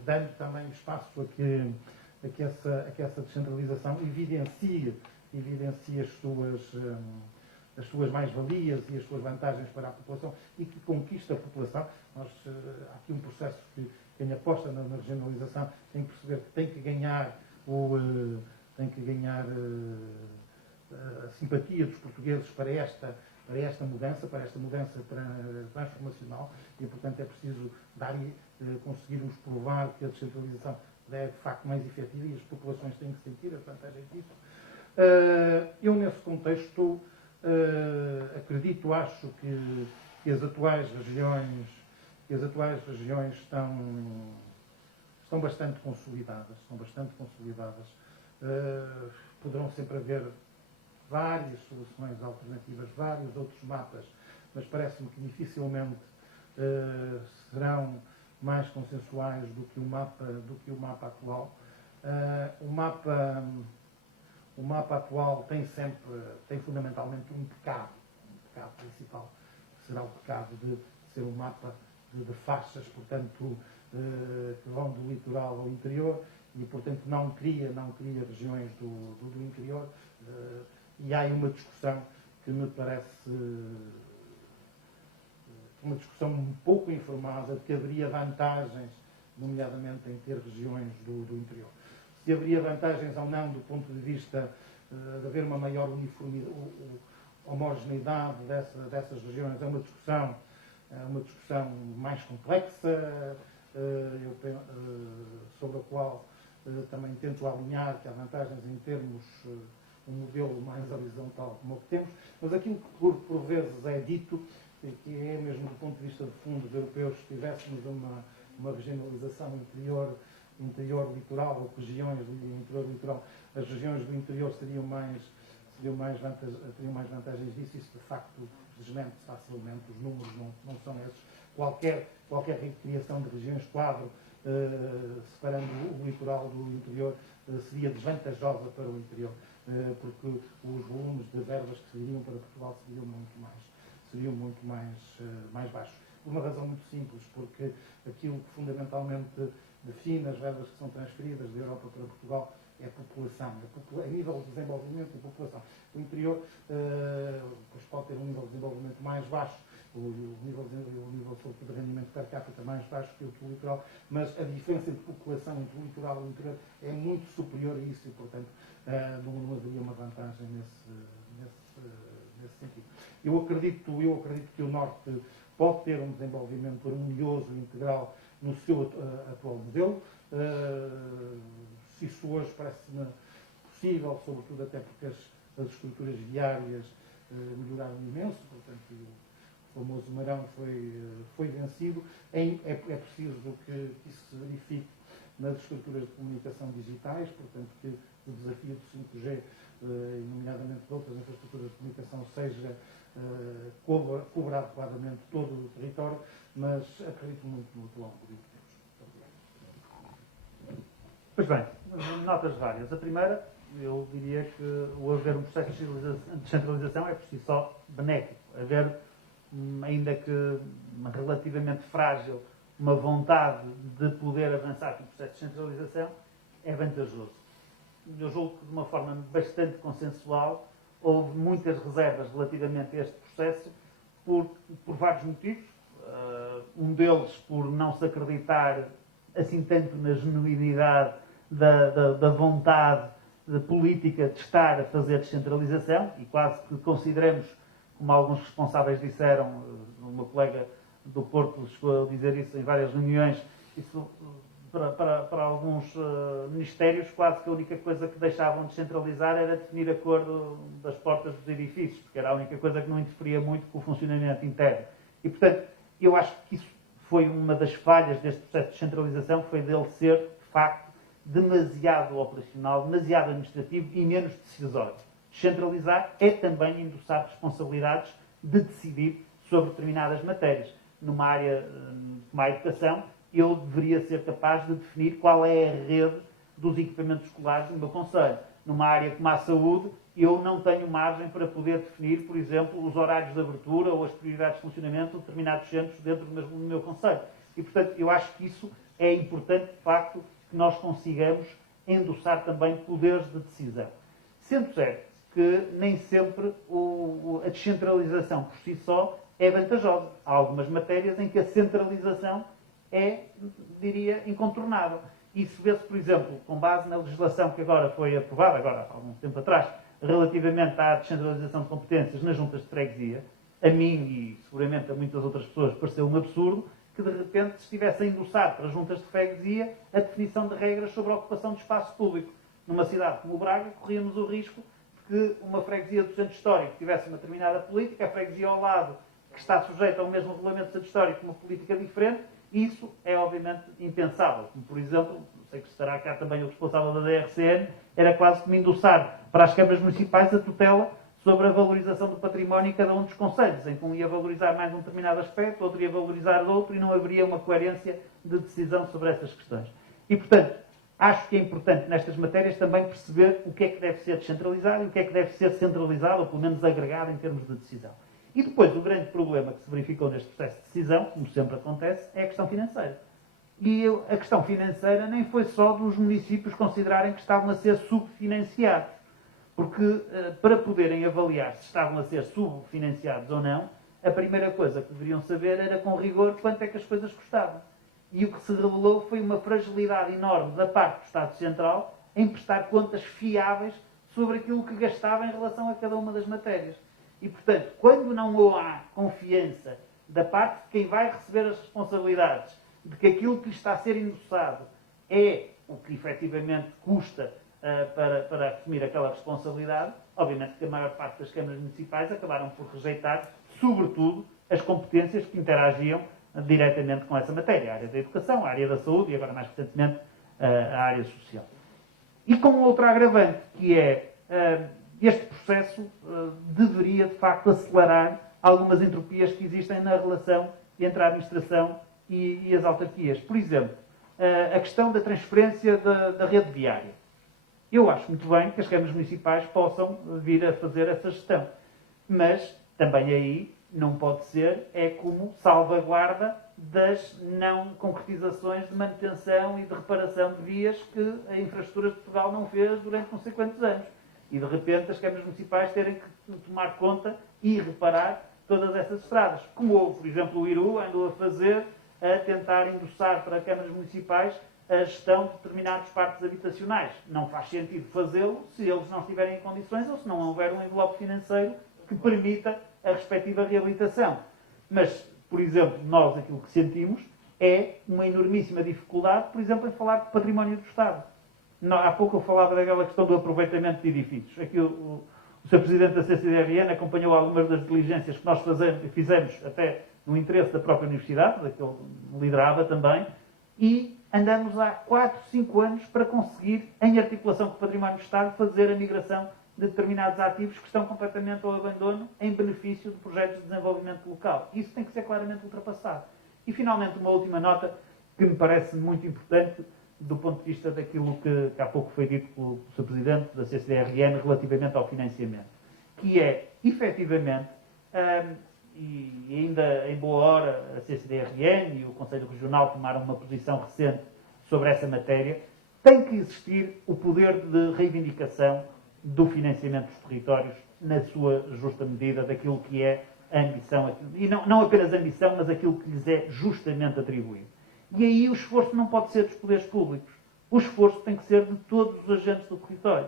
dando também espaço a que essa descentralização evidencie as suas mais-valias e as suas vantagens para a população e que conquiste a população. Há aqui um processo que quem aposta na regionalização tem que perceber que tem que ganhar a simpatia dos portugueses para esta mudança transformacional e, portanto, é preciso conseguirmos provar que a descentralização é, de facto, mais efetiva e as populações têm que sentir as vantagens disso. Eu, nesse contexto, acho que as atuais regiões estão bastante consolidadas. Poderão sempre haver várias soluções alternativas, vários outros mapas, mas parece-me que dificilmente serão mais consensuais do que o mapa atual. O mapa atual tem fundamentalmente um pecado principal, que será o pecado de ser um mapa de faixas, portanto, que vão do litoral ao interior e, portanto, não cria regiões do interior. E há aí uma discussão que me parece uma discussão um pouco informada de que haveria vantagens, nomeadamente em ter regiões do interior. Se haveria vantagens ou não do ponto de vista de haver uma maior homogeneidade dessas regiões, é uma discussão mais complexa, sobre a qual também tento alinhar que há vantagens em termos um modelo mais horizontal como o que temos, mas aquilo que por vezes é dito, que é mesmo do ponto de vista de fundos europeus, se tivéssemos uma regionalização interior interior litoral ou regiões do interior litoral, as regiões do interior teriam mais vantagens disso. Isso, de facto, desmente-se facilmente. Os números não são esses. Qualquer recriação de regiões quadro, separando o litoral do interior, seria desvantajosa para o interior, porque os volumes de verbas que se iriam para Portugal seriam muito mais baixos. Por uma razão muito simples, porque aquilo que fundamentalmente define as verbas que são transferidas da Europa para Portugal é a população, a nível de desenvolvimento e população. O interior pois pode ter um nível de desenvolvimento mais baixo, o nível de rendimento per capita mais baixo que o do litoral, mas a diferença de população entre o litoral e o interior é muito superior a isso e, portanto, não haveria uma vantagem nesse sentido. Eu acredito que o Norte pode ter um desenvolvimento harmonioso e integral no seu atual modelo. Se isso hoje parece-me possível, sobretudo até porque as estruturas viárias melhoraram imenso, portanto, o famoso Marão foi vencido. É preciso que isso se verifique nas estruturas de comunicação digitais, portanto, que o desafio do 5G, e nomeadamente de outras infraestruturas de comunicação, cubra adequadamente todo o território, mas acredito muito no atual modelo que temos. Pois bem, notas várias. A primeira, eu diria que o haver um processo de descentralização é por si só benéfico. Haver, ainda que relativamente frágil, uma vontade de poder avançar com o processo de descentralização é vantajoso. Eu julgo que de uma forma bastante consensual houve muitas reservas relativamente a este processo por vários motivos. Um deles por não se acreditar assim tanto na genuinidade da vontade política de estar a fazer descentralização, e quase que consideramos, como alguns responsáveis disseram, uma colega do Porto chegou a dizer isso em várias reuniões, isso para alguns ministérios quase que a única coisa que deixavam descentralizar era definir a cor das portas dos edifícios, porque era a única coisa que não interferia muito com o funcionamento interno. E, portanto, eu acho que isso foi uma das falhas deste processo de descentralização, foi dele ser, de facto, demasiado operacional, demasiado administrativo e menos decisório. Descentralizar é também endossar responsabilidades de decidir sobre determinadas matérias. Numa área como a educação, eu deveria ser capaz de definir qual é a rede dos equipamentos escolares do meu concelho. Numa área como a saúde, eu não tenho margem para poder definir, por exemplo, os horários de abertura ou as prioridades de funcionamento de determinados centros dentro do meu concelho. E, portanto, eu acho que isso é importante, de facto, que nós consigamos endossar também poderes de decisão. Sendo certo que nem sempre a descentralização por si só é vantajosa. Há algumas matérias em que a centralização é, diria, incontornável. Isso vê-se, por exemplo, com base na legislação que agora foi aprovada, há algum tempo atrás, relativamente à descentralização de competências nas juntas de freguesia. A mim e seguramente a muitas outras pessoas pareceu um absurdo que de repente se estivesse a endossar para as juntas de freguesia a definição de regras sobre a ocupação de espaço público. Numa cidade como o Braga, corríamos o risco de que uma freguesia do centro histórico tivesse uma determinada política, a freguesia ao lado, que está sujeita ao mesmo regulamento do centro histórico, uma política diferente. Isso é, obviamente, impensável. Como, por exemplo, sei que estará cá também o responsável da DRCN, era quase como endossar para as câmaras municipais a tutela sobre a valorização do património em cada um dos concelhos, em que um ia valorizar mais um determinado aspecto, outro ia valorizar outro, e não haveria uma coerência de decisão sobre essas questões. E, portanto, acho que é importante nestas matérias também perceber o que é que deve ser descentralizado e o que é que deve ser centralizado, ou pelo menos agregado em termos de decisão. E depois, o grande problema que se verificou neste processo de decisão, como sempre acontece, é a questão financeira. E a questão financeira nem foi só dos municípios considerarem que estavam a ser subfinanciados. Porque, para poderem avaliar se estavam a ser subfinanciados ou não, a primeira coisa que deveriam saber era, com rigor, quanto é que as coisas custavam. E o que se revelou foi uma fragilidade enorme da parte do Estado Central em prestar contas fiáveis sobre aquilo que gastava em relação a cada uma das matérias. E, portanto, quando não há confiança da parte de quem vai receber as responsabilidades de que aquilo que lhe está a ser endossado é o que efetivamente custa para assumir aquela responsabilidade, obviamente que a maior parte das câmaras municipais acabaram por rejeitar, sobretudo, as competências que interagiam diretamente com essa matéria. A área da educação, a área da saúde e agora, mais recentemente, a área social. E com outra agravante, que é este processo deveria, de facto, acelerar algumas entropias que existem na relação entre a administração e as autarquias. Por exemplo, a questão da transferência da rede viária. Eu acho muito bem que as câmaras municipais possam vir a fazer essa gestão. Mas também aí não pode ser, é como salvaguarda das não concretizações de manutenção e de reparação de vias que a Infraestruturas de Portugal não fez durante não sei quantos anos. E de repente as câmaras municipais terem que tomar conta e reparar todas essas estradas. Como houve, por exemplo, o IRU andou a fazer, a tentar endossar para câmaras municipais a gestão de determinados parques habitacionais. Não faz sentido fazê-lo se eles não estiverem em condições ou se não houver um envelope financeiro que permita a respectiva reabilitação. Mas, por exemplo, nós aquilo que sentimos é uma enormíssima dificuldade, por exemplo, em falar de património do Estado. Há pouco eu falava daquela questão do aproveitamento de edifícios. Aqui o Sr. Presidente da CCDRN acompanhou algumas das diligências que nós fizemos até no interesse da própria Universidade, da que ele liderava também, e andamos há 4, 5 anos para conseguir, em articulação com o Património do Estado, fazer a migração de determinados ativos que estão completamente ao abandono em benefício de projetos de desenvolvimento local. Isso tem que ser claramente ultrapassado. E, finalmente, uma última nota que me parece muito importante do ponto de vista daquilo que há pouco foi dito pelo Sr. Presidente da CCDRN relativamente ao financiamento, que é, efetivamente, e ainda em boa hora a CCDRN e o Conselho Regional tomaram uma posição recente sobre essa matéria, tem que existir o poder de reivindicação do financiamento dos territórios na sua justa medida daquilo que é a ambição, e não apenas a ambição, mas aquilo que lhes é justamente atribuído. E aí o esforço não pode ser dos poderes públicos. O esforço tem que ser de todos os agentes do território.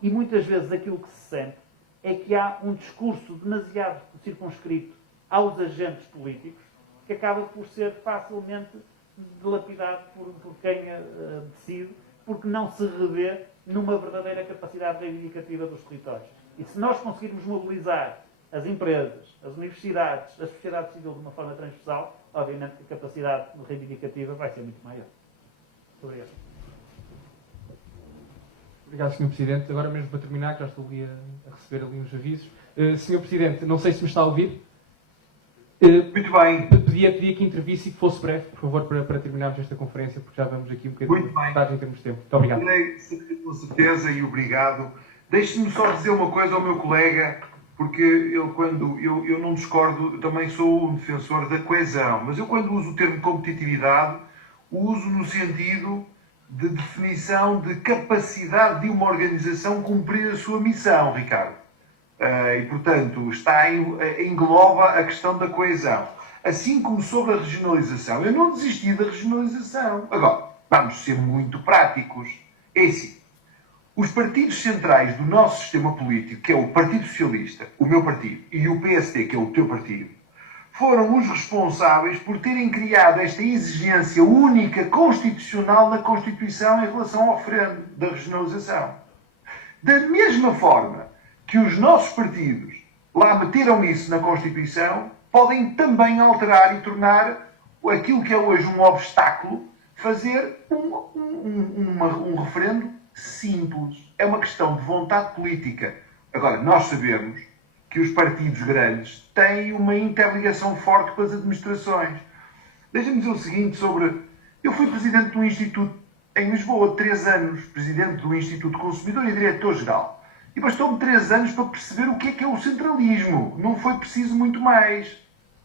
E muitas vezes aquilo que se sente é que há um discurso demasiado circunscrito aos agentes políticos que acaba por ser facilmente dilapidado por quem decide, porque não se revê numa verdadeira capacidade reivindicativa dos territórios. E se nós conseguirmos mobilizar as empresas, as universidades, a sociedade civil de uma forma transversal, obviamente que a capacidade reivindicativa vai ser muito maior. Muito obrigado. Obrigado, Sr. Presidente. Agora mesmo para terminar, que já estou ali a receber ali uns avisos. Sr. Presidente, não sei se me está a ouvir. Muito bem. Pedia que intervisse e que fosse breve, por favor, para terminarmos esta conferência, porque já vamos aqui um bocadinho tarde em termos de tempo. Muito obrigado. Com certeza e obrigado. Deixe-me só dizer uma coisa ao meu colega, porque eu não discordo, eu também sou um defensor da coesão, mas eu quando uso o termo competitividade, uso no sentido de definição de capacidade de uma organização cumprir a sua missão, Ricardo. E, portanto, engloba a questão da coesão. Assim como sobre a regionalização. Eu não desisti da regionalização. Agora, vamos ser muito práticos. É assim. Os partidos centrais do nosso sistema político, que é o Partido Socialista, o meu partido, e o PSD, que é o teu partido, foram os responsáveis por terem criado esta exigência única constitucional na Constituição em relação ao referendo da regionalização. Da mesma forma que os nossos partidos lá meteram isso na Constituição, podem também alterar e tornar aquilo que é hoje um obstáculo, fazer um referendo simples. É uma questão de vontade política. Agora, nós sabemos que os partidos grandes têm uma interligação forte com as administrações. Deixa-me dizer o seguinte sobre... Eu fui presidente de um instituto em Lisboa, 3 anos, presidente do Instituto Consumidor e diretor-geral. E bastou-me 3 anos para perceber o que é o centralismo. Não foi preciso muito mais.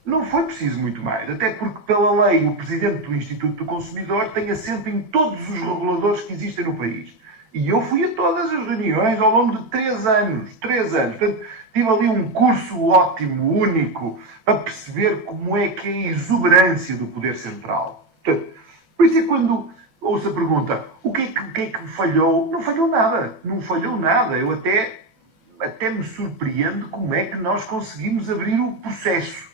Não foi preciso muito mais. Até porque, pela lei, o presidente do Instituto do Consumidor tem assento em todos os reguladores que existem no país. E eu fui a todas as reuniões ao longo de 3 anos. 3 anos. Portanto, tive ali um curso ótimo, único, para perceber como é que é a exuberância do poder central. Portanto, por isso é quando ouço a pergunta, o que é que falhou? Não falhou nada. Não falhou nada. Eu até me surpreendo como é que nós conseguimos abrir o processo.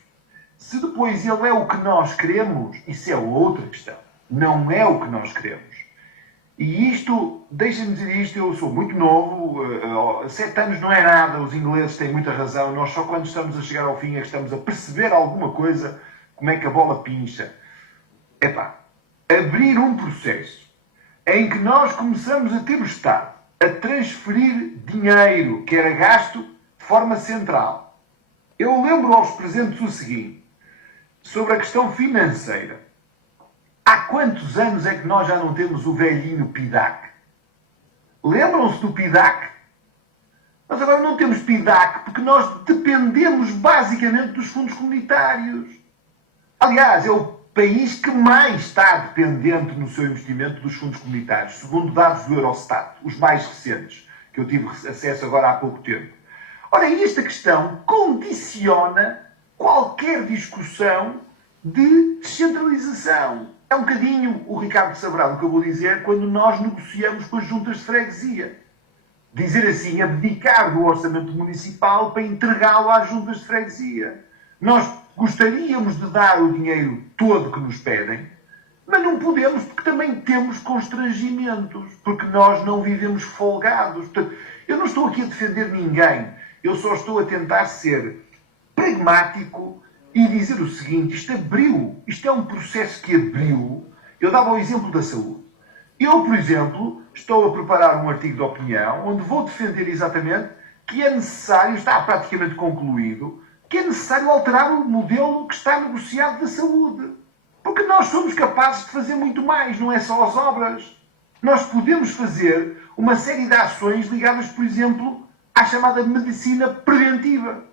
Se depois ele é o que nós queremos, isso é outra questão. Não é o que nós queremos. E isto, deixa-me dizer isto, eu sou muito novo, 7 anos não é nada, os ingleses têm muita razão, nós só quando estamos a chegar ao fim é que estamos a perceber alguma coisa, como é que a bola pincha. Epá, abrir um processo em que nós começamos a ter o Estado a transferir dinheiro que era gasto de forma central. Eu lembro aos presentes o seguinte, sobre a questão financeira. Há quantos anos é que nós já não temos o velhinho PIDAC? Lembram-se do PIDAC? Nós agora não temos PIDAC porque nós dependemos basicamente dos fundos comunitários. Aliás, é o país que mais está dependente no seu investimento dos fundos comunitários, segundo dados do Eurostat, os mais recentes, que eu tive acesso agora há pouco tempo. Ora, esta questão condiciona qualquer discussão de descentralização. É um bocadinho, o Ricardo saberá do que eu vou dizer, quando nós negociamos com as juntas de freguesia. Dizer assim, abdicar do orçamento municipal para entregá-lo às juntas de freguesia. Nós gostaríamos de dar o dinheiro todo que nos pedem, mas não podemos porque também temos constrangimentos, porque nós não vivemos folgados. Portanto, eu não estou aqui a defender ninguém, eu só estou a tentar ser pragmático e dizer o seguinte, isto é um processo que abriu. Eu dava o exemplo da saúde. Eu, por exemplo, estou a preparar um artigo de opinião onde vou defender exatamente que é necessário, está praticamente concluído, que é necessário alterar o modelo que está negociado da saúde. Porque nós somos capazes de fazer muito mais, não é só as obras. Nós podemos fazer uma série de ações ligadas, por exemplo, à chamada medicina preventiva.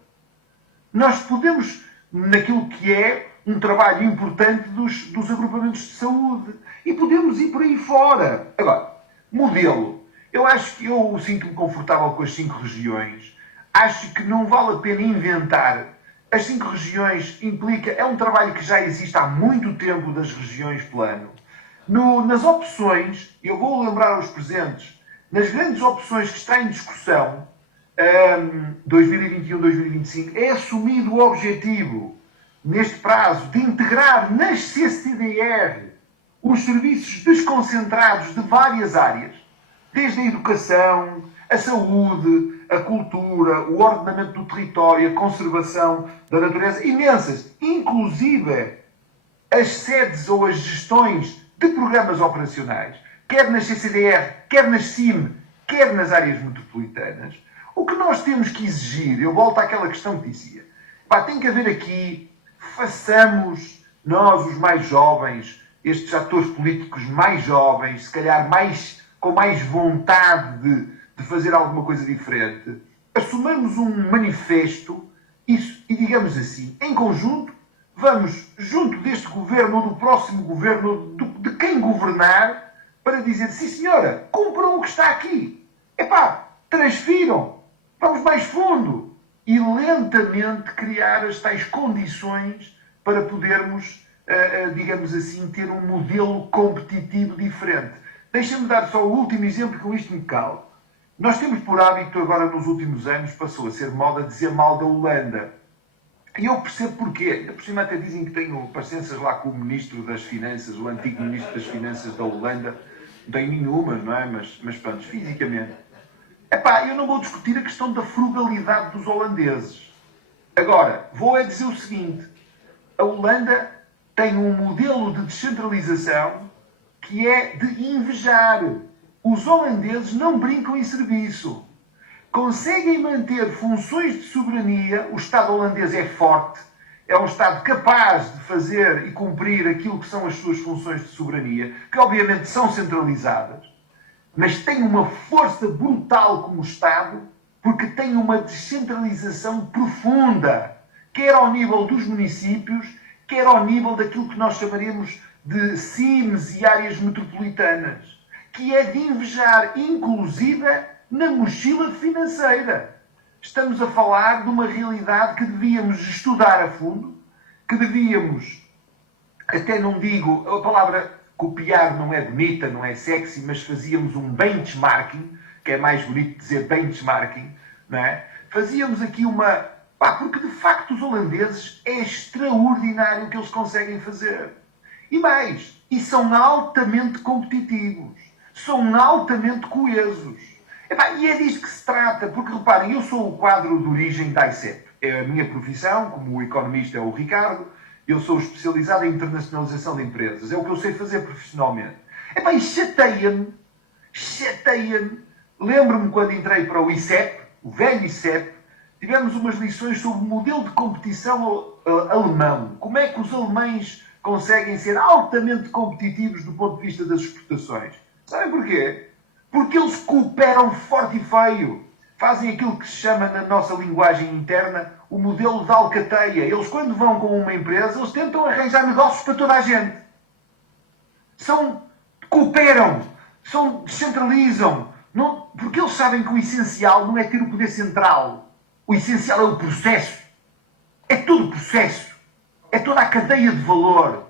Nós podemos, naquilo que é um trabalho importante dos agrupamentos de saúde. E podemos ir por aí fora. Agora, modelo. Eu acho que eu sinto-me confortável com as 5 regiões. Acho que não vale a pena inventar. As 5 regiões é um trabalho que já existe há muito tempo das regiões plano. Nas opções, eu vou lembrar aos presentes, nas grandes opções que está em discussão, 2021-2025, é assumido o objetivo, neste prazo, de integrar nas CCDR os serviços desconcentrados de várias áreas, desde a educação, a saúde, a cultura, o ordenamento do território, a conservação da natureza, imensas, inclusive as sedes ou as gestões de programas operacionais, quer nas CCDR, quer nas CIM, quer nas áreas metropolitanas. O que nós temos que exigir, eu volto àquela questão que dizia, tem que haver aqui, façamos nós, os mais jovens, estes atores políticos mais jovens, se calhar com mais vontade de fazer alguma coisa diferente, assumamos um manifesto e digamos assim, em conjunto, vamos, junto deste governo ou do próximo governo, de quem governar, para dizer, sim senhora, cumpram o que está aqui. Transfiram, vamos mais fundo. E lentamente criar as tais condições para podermos, digamos assim, ter um modelo competitivo diferente. Deixa-me dar só o último exemplo, com isto me calo. Nós temos por hábito, agora nos últimos anos, passou a ser moda dizer mal da Holanda. E eu percebo porquê. Por cima até dizem que tenho parecenças lá com o Ministro das Finanças, o antigo Ministro das Finanças da Holanda. Não tenho nenhuma, não é? Mas pronto, fisicamente. Eu não vou discutir a questão da frugalidade dos holandeses. Agora, vou dizer o seguinte. A Holanda tem um modelo de descentralização que é de invejar. Os holandeses não brincam em serviço. Conseguem manter funções de soberania. O Estado holandês é forte. É um Estado capaz de fazer e cumprir aquilo que são as suas funções de soberania, que obviamente são centralizadas, mas tem uma força brutal como Estado, porque tem uma descentralização profunda, quer ao nível dos municípios, quer ao nível daquilo que nós chamaríamos de CIMs e áreas metropolitanas, que é de invejar, inclusive na mochila financeira. Estamos a falar de uma realidade que devíamos estudar a fundo, que devíamos, até não digo, a palavra copiar não é bonita, não é sexy, mas fazíamos um benchmarking, que é mais bonito dizer benchmarking, não é? Fazíamos aqui porque de facto os holandeses é extraordinário o que eles conseguem fazer. E mais, e são altamente competitivos, são altamente coesos. E é disto que se trata, porque reparem, eu sou o quadro de origem da ICEP. É a minha profissão, como o economista é o Ricardo, eu sou especializado em internacionalização de empresas, é o que eu sei fazer profissionalmente. Epá, e chateia-me. Lembro-me quando entrei para o ICEP, o velho ICEP, tivemos umas lições sobre o modelo de competição alemão. Como é que os alemães conseguem ser altamente competitivos do ponto de vista das exportações? Sabem porquê? Porque eles cooperam forte e feio. Fazem aquilo que se chama na nossa linguagem interna o modelo de alcateia. Eles, quando vão com uma empresa, eles tentam arranjar negócios para toda a gente. Cooperam, descentralizam. Porque eles sabem que o essencial não é ter o poder central. O essencial é o processo. É tudo processo. É toda a cadeia de valor.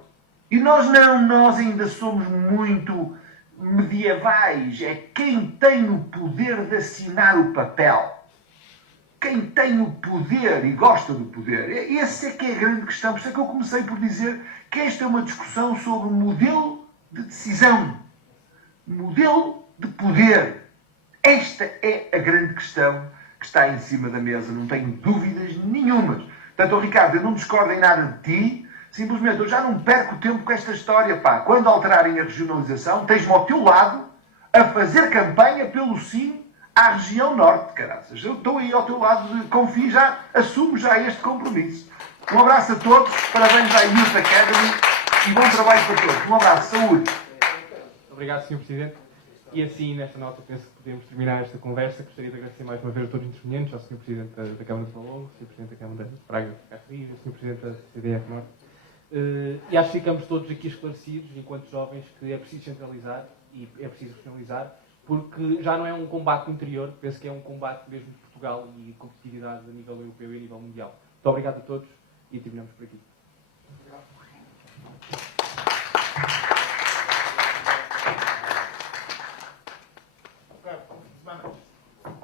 E nós não, nós ainda somos muito medievais. É quem tem o poder de assinar o papel. Quem tem o poder e gosta do poder. Essa é que é a grande questão. Por isso é que eu comecei por dizer que esta é uma discussão sobre modelo de decisão. Modelo de poder. Esta é a grande questão que está em cima da mesa. Não tenho dúvidas nenhumas. Portanto, Ricardo, eu não discordo em nada de ti. Simplesmente, eu já não perco tempo com esta história. Pá. Quando alterarem a regionalização, tens-me ao teu lado a fazer campanha pelo sim à região norte, caraças. Eu estou aí ao teu lado, confio já, assumo já este compromisso. Um abraço a todos, parabéns à Youth Academy e bom trabalho para todos. Um abraço, saúde. Obrigado, Sr. Presidente. E assim, nesta nota, penso que podemos terminar esta conversa. Gostaria de agradecer mais uma vez a todos os intervenientes, ao Sr. Presidente da Câmara de Valongo, ao Sr. Presidente da Câmara de Braga de Carris, ao Sr. Presidente da CDF Norte. E acho que ficamos todos aqui esclarecidos, enquanto jovens, que é preciso centralizar e é preciso regionalizar, porque já não é um combate interior, penso que é um combate mesmo de Portugal e competitividade a nível europeu e a nível mundial. Muito obrigado a todos e terminamos por aqui.